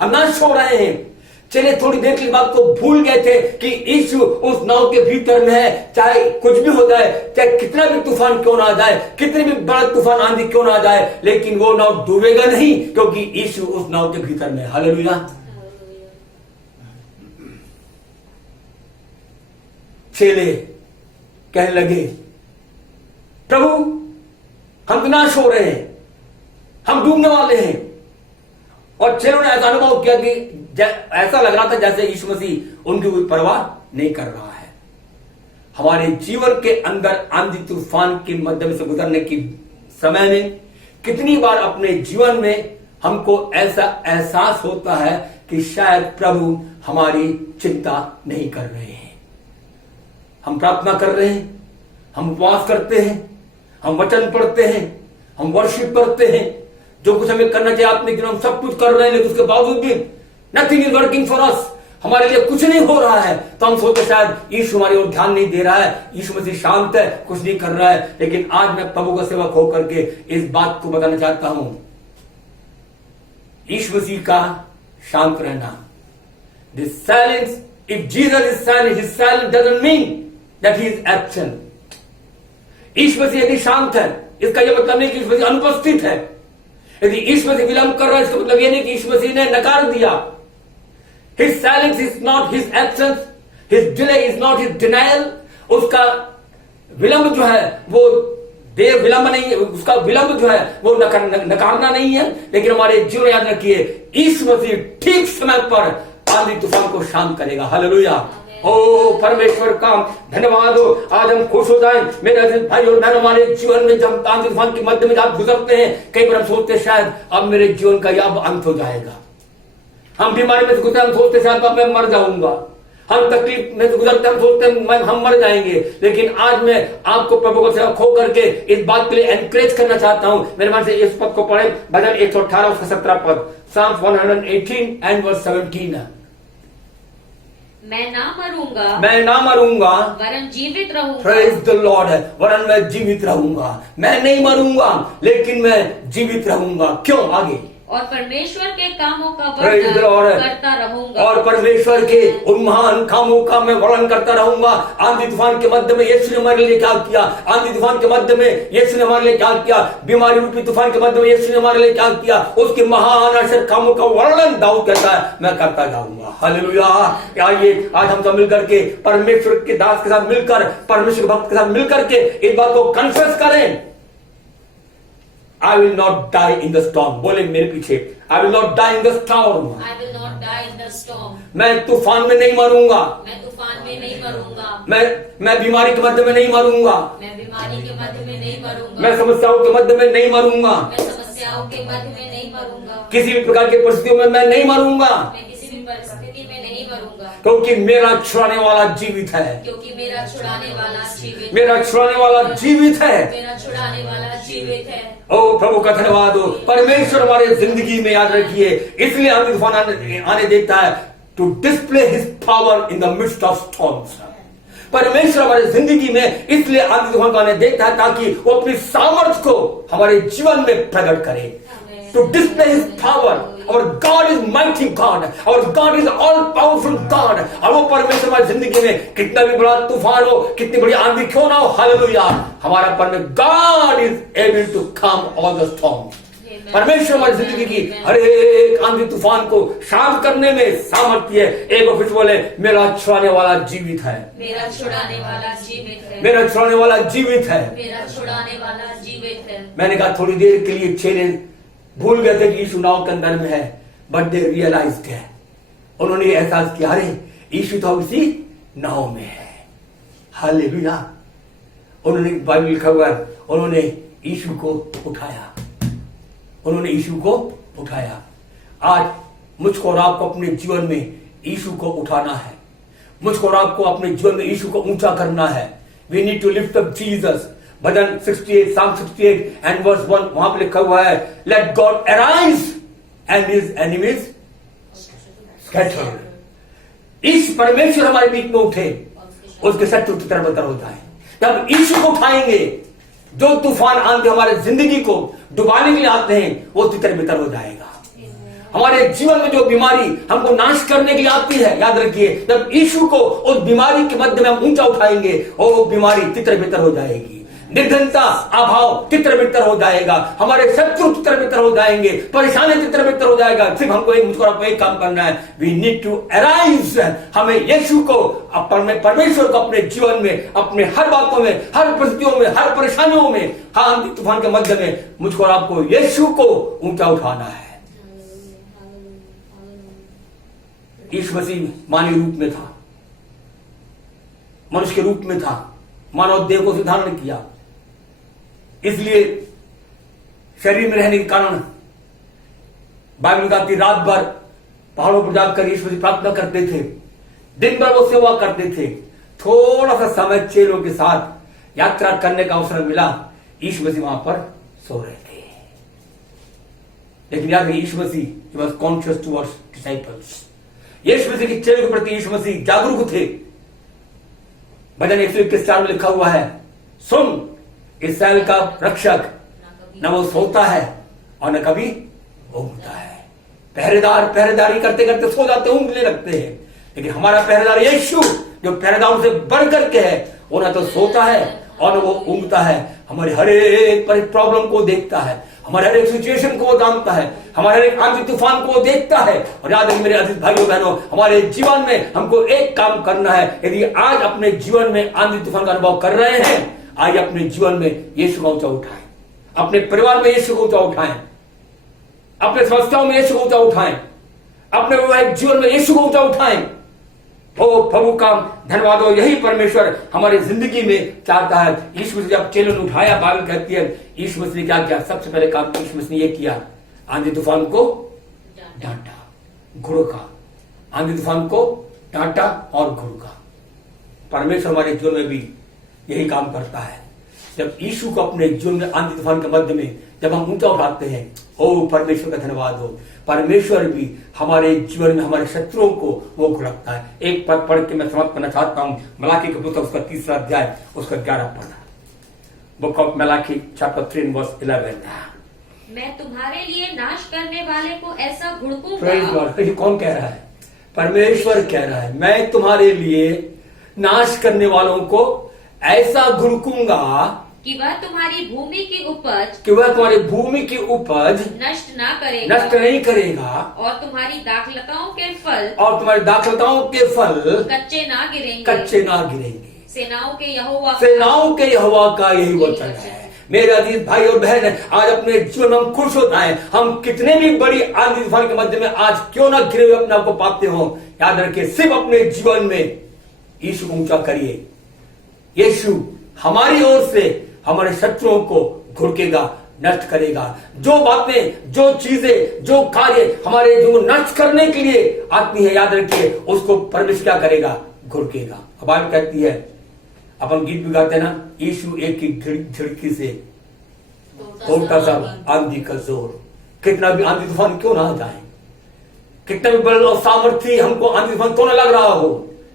हम नाश हो रहे हैं। चले थोड़ी देर की बात को भूल गए थे कि यीशु उस नाव के भीतर में है। चाहे कुछ भी हो जाए, चाहे कितना भी तूफान क्यों ना आ जाए, कितने भी बड़ा तूफान आंधी क्यों ना आ जाए, लेकिन वो नाव डूबेगा नहीं क्योंकि यीशु उस नाव के भीतर में। हालेलुया। चेले कहने लगे प्रभु हम विनाश हो रहे हैं, हम डूबने वाले हैं। और चेलों ने ऐसा अनुभव किया कि ऐसा लग रहा था जैसे यीशु मसीह उनकी कोई परवाह नहीं कर रहा है। हमारे जीवन के अंदर आंधी तूफान के माध्यम से गुजरने की समय में कितनी बार अपने जीवन में हमको ऐसा एहसास होता है कि शायद प्रभु हमारी चिंता नहीं कर रहे हैं। हम प्रार्थना कर रहे हैं, हम उपवास करते हैं, हम वचन पढ़ते हैं, हम वर्शिप करते हैं, जो कुछ हमें करना चाहिए आपने कि हम सब कुछ कर रहे हैं, लेकिन उसके बावजूद भी nothing is working for us, हमारे लिए कुछ नहीं हो रहा है। तो हम सोचते शायद यीशु हमारी ओर ध्यान नहीं दे रहा है, यीशु मसीह शांत है, कुछ नहीं कर रहा है। लेकिन आज मैं प्रभु का सेवक होकर के इस बात को बताना चाहता हूं, यीशु मसीह का शांत रहना, this silence, if Jesus is silent, his silence doesn't mean that he is absent. यीशु मसीह यदि शांत है, इसका यह मतलब नहीं कि यीशु मसीह अनुपस्थित है। यदि यीशु मसीह विलंब कर रहा है, इसका मतलब यह नहीं कि यीशु मसीह ने नकार दिया। His silence is not his absence, his delay is not his denial। उसका विलंब जो है वो देर विलंब नहीं है, उसका विलंब जो है वो नकारना नहीं है। लेकिन हमारे जीवन याद रखिए, यीशु मसीह ठीक समय पर आंधी तूफान को शांत करेगा। हालेलुया। ओ परमेश्वर का धन्यवाद हो। आज हम खुश हो जाएं मेरे भाई और बहन। हमारे जीवन में जब आंधी तूफान के मध्य में आप गुजरते हैं, कई बार हम सोचते शायद अब मेरे जीवन का यह अंत हो जाएगा। हम बीमारी में से गुजरते हम सोचते शायद अब मैं मर जाऊंगा। हम तकलीफ में से गुजरते हम सोचते हम मर जाएंगे। लेकिन आज मैं आपको प्रभु को सेवा खो करके इस बात के लिए एनकरेज करना चाहता हूं। मेरे मन से इस पद को पढ़े, भजन 118 उसका 17 पद, Psalm 118 and verse 17। मैं ना मरूंगा वरन जीवित रहूंगा। प्रेज द लॉर्ड है, वरन मैं जीवित रहूंगा। मैं नहीं मरूंगा लेकिन मैं जीवित रहूंगा। क्यों? आगे और परमेश्वर के कामों का Praise the Lord. वर्णन करता रहूंगा। और परमेश्वर के उन महान कामों का मैं वर्णन करता रहूंगा। आंधी तूफान के मध्य में यीशु ने हमारे लिए क्या किया, आंधी तूफान के मध्य में यीशु ने हमारे लिए क्या किया, बीमारी रूपी तूफान के मध्य में यीशु ने हमारे लिए क्या किया, उसके महान आश्चर्य कामों का वर्णन दाऊद कहता है मैं करता जाऊंगा। हालेलुया। आइए आज हम सब मिलकर के परमेश्वर के दास के साथ मिलकर, परमेश्वर के भक्त के साथ मिलकर के इस बात को कन्फेस करें। I will not die in the storm. बोले मेरे पीछे, I will not die in the storm. I will not die in the storm. मैं तूफान में नहीं मरूंगा, मैं तूफान में नहीं मरूंगा, मैं बीमारी के मध्य में नहीं मरूंगा, मैं बीमारी के मध्य में नहीं मरूंगा, मैं समस्याओं के मध्य में नहीं मरूंगा, मैं समस्याओं के मध्य में नहीं मरूंगा, किसी भी प्रकार की परिस्थितियों में मैं नहीं मरूंगा, मैं किसी भी परिस्थिति में नहीं मरूंगा, क्योंकि मेरा छुड़ाने वाला जीवित है, क्योंकि मेरा छुड़ाने वाला जीवित, मेरा छुड़ाने वाला जीवित है। मेरा छुड़ाने वाला जीवित है। ओ प्रभु का धन्यवाद हो। परमेश्वर हमारे जिंदगी में याद रखिए, इसलिए आंधी तूफान आने देता है to display his power in the midst of storms. परमेश्वर हमारे जिंदगी में इसलिए आंधी तूफान को आने देता है ताकि वो अपनी सामर्थ्य को हमारे जीवन में प्रकट करे, to display his power. Our God is mighty God. Our God is all powerful God. और वो परमेश्वर हमारी जिंदगी में कितना भी बड़ा तूफान हो, कितनी बड़ी आंधी क्यों ना हो, हालेलुया, हमारा परमेश्वर God is able to calm all the storms. परमेश्वर हमारी जिंदगी की हर एक आंधी तूफान को शांत करने में सामर्थ्य है। एक और फिर बोले मेरा छुड़ाने वाला जीवित है, मेरा छुड़ाने वाला जीवित है, मेरा छुड़ाने वाला जीवित है। मेरा छुड़ाने वाला जीवित है। मैंने कहा थोड़ी देर के लिए चेले भूल गए थे कि यीशु नाव के अंदर में है, बट दे रियलाइज्ड है, उन्होंने एहसास किया अरे यीशु तो इसी नाव में है। हालेलुया। उन्होंने बाइबल लिखा हुआ है, उन्होंने यीशु को उठाया, उन्होंने यीशु को उठाया। आज मुझको और आपको अपने जीवन में यीशु को उठाना है, मुझको और आपको अपने जीवन में यीशु को ऊंचा करना है। We need to lift up Jesus. भजन 68 Psalm 68 एंड वर्स 1 वहां पर लिखा हुआ है, let God arise and his enemies scatter. इस परमेश्वर हमारे बीच में उठे, उसके शत्रु तितर-बितर हो जाए। तब यीशु को उठाएंगे, जो तूफान आंधी हमारे जिंदगी को डुबाने के लिए आते हैं वो तितर-बितर हो जाएगा। हमारे जीवन में जो बीमारी हमको नाश करने के लिए आती है, याद रखिए जब यीशु को उस बीमारी के मध्य में हम ऊंचा उठाएंगे और वो बीमारी तितर-बितर हो जाएगी। निर्धनता, अभाव तितर-बितर हो जाएगा, हमारे शत्रु तितर-बितर हो जाएंगे, परेशानी तितर-बितर हो जाएगा। सिर्फ हमको मुझको आपको एक काम करना है, वी नीड टू अराइज। हमें यीशु को, परमेश्वर को अपने जीवन में, अपने हर बातों में, हर परिस्थितियों में, हर परेशानियों में, हाँ तूफान के मध्य में मुझको और आपको यीशु को ऊंचा उठाना है। यीशु मसीह मानव रूप में था, मनुष्य के रूप में था, मानव देह को धारण किया, इसलिए शरीर में रहने के कारण बाइबल कहती रात भर पहाड़ों पर जाकर यीशु मसीह प्रार्थना करते थे, दिन भर वो सेवा करते थे। थोड़ा सा समय चेलों के साथ यात्रा करने का अवसर मिला, यीशु मसीह वहां पर सो रहे थे। लेकिन याद है यीशु मसीह he was conscious towards disciples. यीशु मसीह के चेलों के प्रति यीशु मसीह जागरूक थे। भजन 121 में लिखा हुआ है, सुन इस्राएल का रक्षक न वो सोता है और न कभी ऊँघता है। पहरेदार पहरेदारी करते करते सो जाते, ऊँघने लगते हैं, लेकिन हमारा पहरेदार यीशु जो पहरेदारों से बढ़ करके है, वो न तो सोता है और न वो ऊँघता है। हमारे हर एक प्रॉब्लम को देखता है, हमारे हर एक सिचुएशन को वो जानता है, हमारे हर एक आंधी तूफान को वो देखता है। और याद है मेरे अजीज भाइयों बहनों, हमारे जीवन में हमको एक काम करना है। यदि आज अपने जीवन में आंधी तूफान का अनुभव कर रहे हैं, आज अपने जीवन में यीशु को ऊंचा उठाएं, अपने परिवार में यीशु को ऊंचा उठाएं, अपने समस्याओं में यीशु को ऊंचा उठाएं, अपने वैवाहिक जीवन में यीशु को ऊंचा उठाएं। ओ प्रभु का धन्यवाद हो। यही परमेश्वर हमारी जिंदगी में चाहता है। यीशु मसीह जब चेलों ने उठाया, बाइबल कहती है यीशु मसीह ने क्या किया? सबसे पहले काम यीशु मसीह ने ये किया, आंधी तूफान को डांटा, घुड़का। आंधी तूफान को डांटा और घुड़का। परमेश्वर हमारे जीवन में भी यही काम करता है। जब यीशु को अपने जीवन में आंधी तूफान के मध्य में जब हम ऊंचा उठाते हैं, ओ परमेश्वर का धन्यवाद हो। परमेश्वर भी हमारे जीवन में हमारे शत्रुओं को वो घुड़कता है। एक पद पढ़ के मैं समाप्त करना चाहता हूं। मलाकी का पुस्तक उसका 3 अध्याय उसका 11 पद। Book of Malachi chapter 3 verse 11। मैं तुम्हारे लिए नाश करने वाले को ऐसा प्रेज घुड़कूंगा। गॉड। ये कौन कह रहा है? परमेश्वर कह रहा है, मैं तुम्हारे लिए नाश करने वालों को ऐसा घुड़कूंगा कि वह तुम्हारी भूमि की उपज कि वह तुम्हारी भूमि की उपज नष्ट ना करेगा नष्ट नहीं करेगा और तुम्हारी दाखलताओं के फल और तुम्हारी दाखलताओं के फल कच्चे ना गिरेंगे। कच्चे ना गिरेंगे। सेनाओं के यहोवा सेनाओं के यहोवा का यही वचन है। मेरे अजीज भाई और बहन, आज अपने जीवन में हम खुश होता है। हम कितने भी बड़ी आंधी तूफान के मध्य में आज क्यों ना घिरे हुए अपने आप को पाते हो, याद रखिए सिर्फ अपने जीवन में यीशु को ऊंचा करिए। यीशु हमारी ओर से हमारे शत्रुओं को घुड़केगा, नष्ट करेगा। जो बातें, जो चीजें, जो कार्य हमारे जो नष्ट करने के लिए आती है, याद रखिए उसको परमेश्वर क्या करेगा? घुड़केगा। बाइबल कहती है, अपन गीत भी गाते ना, यीशु एक ही झिड़की से छोटा सा आंधी का जोर। कितना भी आंधी तूफान क्यों ना आ जाए, कितना भी बल और सामर्थ्य हमको आंधी तूफान क्यों ना लग रहा हो,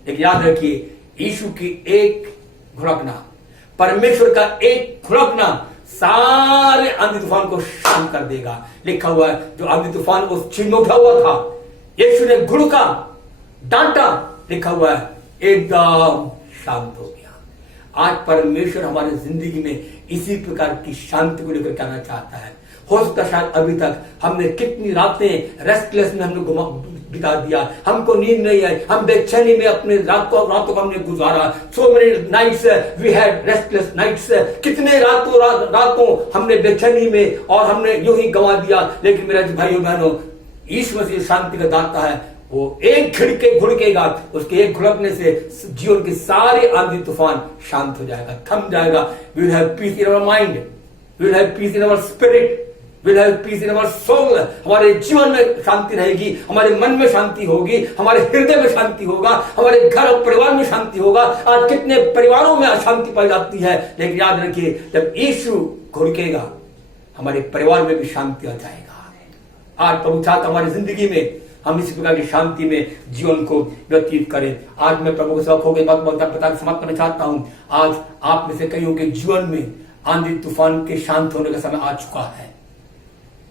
लेकिन याद रखिए यीशु की एक घुड़कना, परमेश्वर का एक घुड़कना सारे आंधी तूफान को शांत कर देगा। लिखा हुआ है, जो आंधी तूफान उस चीन में उठा हुआ था, यीशु ने घुड़का, डांटा, लिखा हुआ है एकदम शांत हो गया। आज परमेश्वर हमारी जिंदगी में इसी प्रकार की शांति को लेकर कहना चाहता है। हो सकता है शायद अभी तक हमने कितनी रातें रेस्टलेस में हमने बिता दिया, हमको नींद नहीं आई, हम बेचैनी में अपने रातों को हमने गुजारा। So many nights we had restless nights, कितने रातों हमने बेचैनी में और हमने यूं ही गंवा दिया। लेकिन मेरे भाइयों बहनों, ईश्वर से शांति का दाता है, वो एक खिड़के घुड़केगा, उसके एक घुड़कने से जीवन के सारे आंधी तूफान शांत हो जाएगा, थम जाएगा। We will have peace in our mind, we will have peace in our spirit, we will have peace in our soul. हमारे जीवन में शांति रहेगी, हमारे मन में शांति होगी, हमारे हृदय में शांति होगा, हमारे घर और परिवार में शांति होगा। आज कितने परिवारों में अशांति पाई जाती है, लेकिन याद रखिए जब यीशु घुड़केगा हमारे परिवार में भी शांति आ जाएगा। आज प्रभु चाहता हमारी जिंदगी में हम इसी प्रकार की शांति में जीवन को व्यतीत करें। आज मैं प्रभु के सेवक होकर बात बता समाप्त करना चाहता हूं। आज आप में से कईयों के जीवन में आंधी तूफान के शांत होने का समय आ चुका है।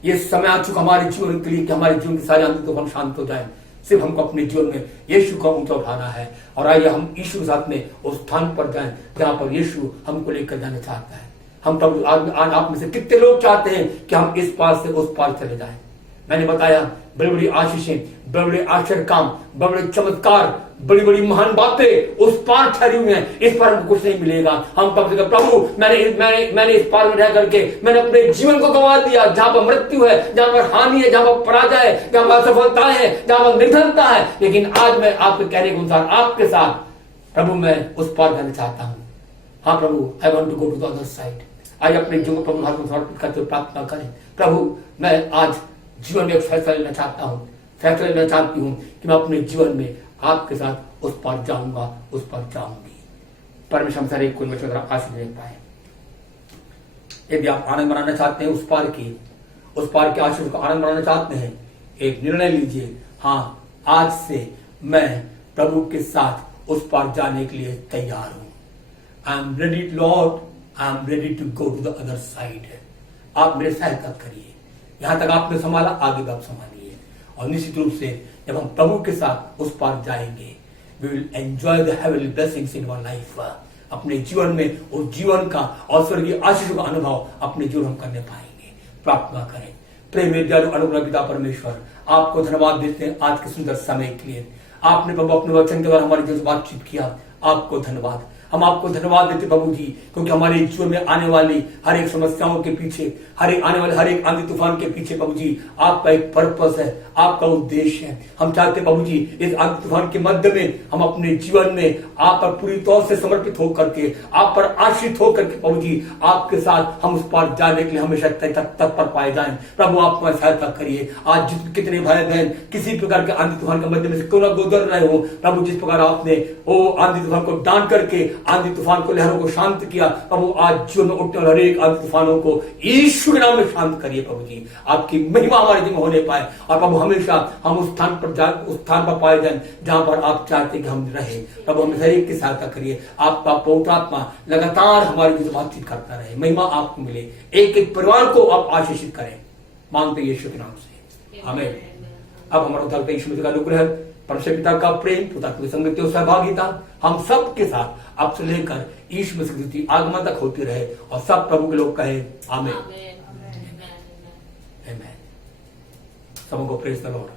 ये समय आ चुका हमारे जीवन के लिए कि हमारे जीवन के सारे आंधी तूफान शांत हो जाए। सिर्फ हमको अपने जीवन में यीशु का ऊंचा उठाना है और आइए हम यीशु के साथ में उस स्थान पर जाएं जहां पर यीशु हमको लेकर जाना चाहता है। हम प्रभु आज आप में से कितने लोग चाहते हैं कि हम इस पार से उस पार चले जाएं। मैंने बताया बड़ी बड़ी आशीषें, बड़े बड़े आश्चर्य काम, बड़े बड़े चमत्कार, बड़ी बड़ी महान बातें उस पार ठहरी हुई हैं। इस पार हमको कुछ नहीं मिलेगा। हम प्रभु मैंने इस पार में रह करके मैंने अपने जीवन को गंवा दिया, जहां पर मृत्यु है, जहां पर हानि है, जहां पर पराजय है, जहां पर असफलता है, जहां पर निर्धनता है। लेकिन आज मैं आपके कहने के अनुसार आपके साथ प्रभु मैं उस पार जाना चाहता हूँ। हाँ प्रभु, I want to go to the other side. आज अपने जीवन प्रभु हाथ में समर्पित करते हुए प्रार्थना करें। प्रभु मैं आज जीवन में एक फैसला लेना चाहता हूँ, फैसला लेना चाहती हूँ कि मैं अपने जीवन में आपके साथ उस पार जाऊंगा, उस पार जाऊंगी। परमेश्वर हम सारे कोई बच्चों तरफ आशीष दे पाए। यदि आप आनंद मनाना चाहते हैं उस पार के आशीष को आनंद मनाना चाहते हैं, एक निर्णय लीजिए। हाँ, आज से मैं प्रभु के साथ उस पार जाने के लिए तैयार हूं। I am ready Lord, I am ready to go to the other side. आप मेरे सहायता करिए। यहां तक आपने संभाला, आगे भी आप संभालिए। और निश्चित रूप से जब हम प्रभु के साथ उस पार जाएंगे, we will enjoy the heavenly blessings in our life. अपने जीवन में उस जीवन का और स्वर्गीय आशीषों का अनुभव अपने जीवन में करने पाएंगे। प्रार्थना करें। प्रेम दयालु अनुग्रह पिता परमेश्वर, आपको धन्यवाद देते हैं आज के सुंदर समय के लिए। आपने प्रभु अपने वचन के द्वारा हमारे जीवन से बातचीत किया, आपको धन्यवाद। हम आपको धन्यवाद देते प्रभु जी, क्योंकि हमारे जीवन में आने वाली हर एक समस्याओं के पीछे, आने वाले हर एक आंधी तूफान के पीछे प्रभु जी आपका एक पर्पस है, आपका उद्देश्य है। हम चाहते प्रभु जी इस आंधी तूफान के मध्य में हम अपने जीवन में आप पर पूरी तौर से समर्पित होकर के, आप पर आश्रित होकर के प्रभु जी आपके साथ हम उस पार जाने के लिए हमेशा तत्पर पाए जाएं। प्रभु आप हमारी सहायता करिए। आज कितने भाई बहन किसी प्रकार के आंधी तूफान के मध्य में से क्यों ना गुजर रहे हो, प्रभु जिस प्रकार आपने वो आंधी तूफान को डांट करके आंधी तूफान को, लहरों को शांत किया, प्रभु आज जीवन में उठने वाले हर एक आंधी तूफानों को यीशु के नाम में शांत करिए प्रभु जी। आपकी महिमा हमारे जीवन में होने पाए और प्रभु हमेशा हम उस स्थान पर पाए जाएं जहां पर आप चाहते कि हम रहे। प्रभु हमें हर एक की सहायता करिए। आपका पवित्र आत्मा लगातार हमारे जीवन में बातचीत करता रहे। महिमा आपको मिले। एक एक परिवार को आप आशीषित करें। मांगते यीशु के नाम से, आमीन। अब हमारा उद्धारकर्ता यीशु मसीह का अनुग्रह, परमेश्वर पिता का प्रेम, पिता की संगति और सहभागिता हम सब के साथ अब से लेकर यीशु मसीह की आगमन तक होती रहे, और सब प्रभु के लोग कहे आमीन, आमीन। सबको प्रेज द लॉर्ड।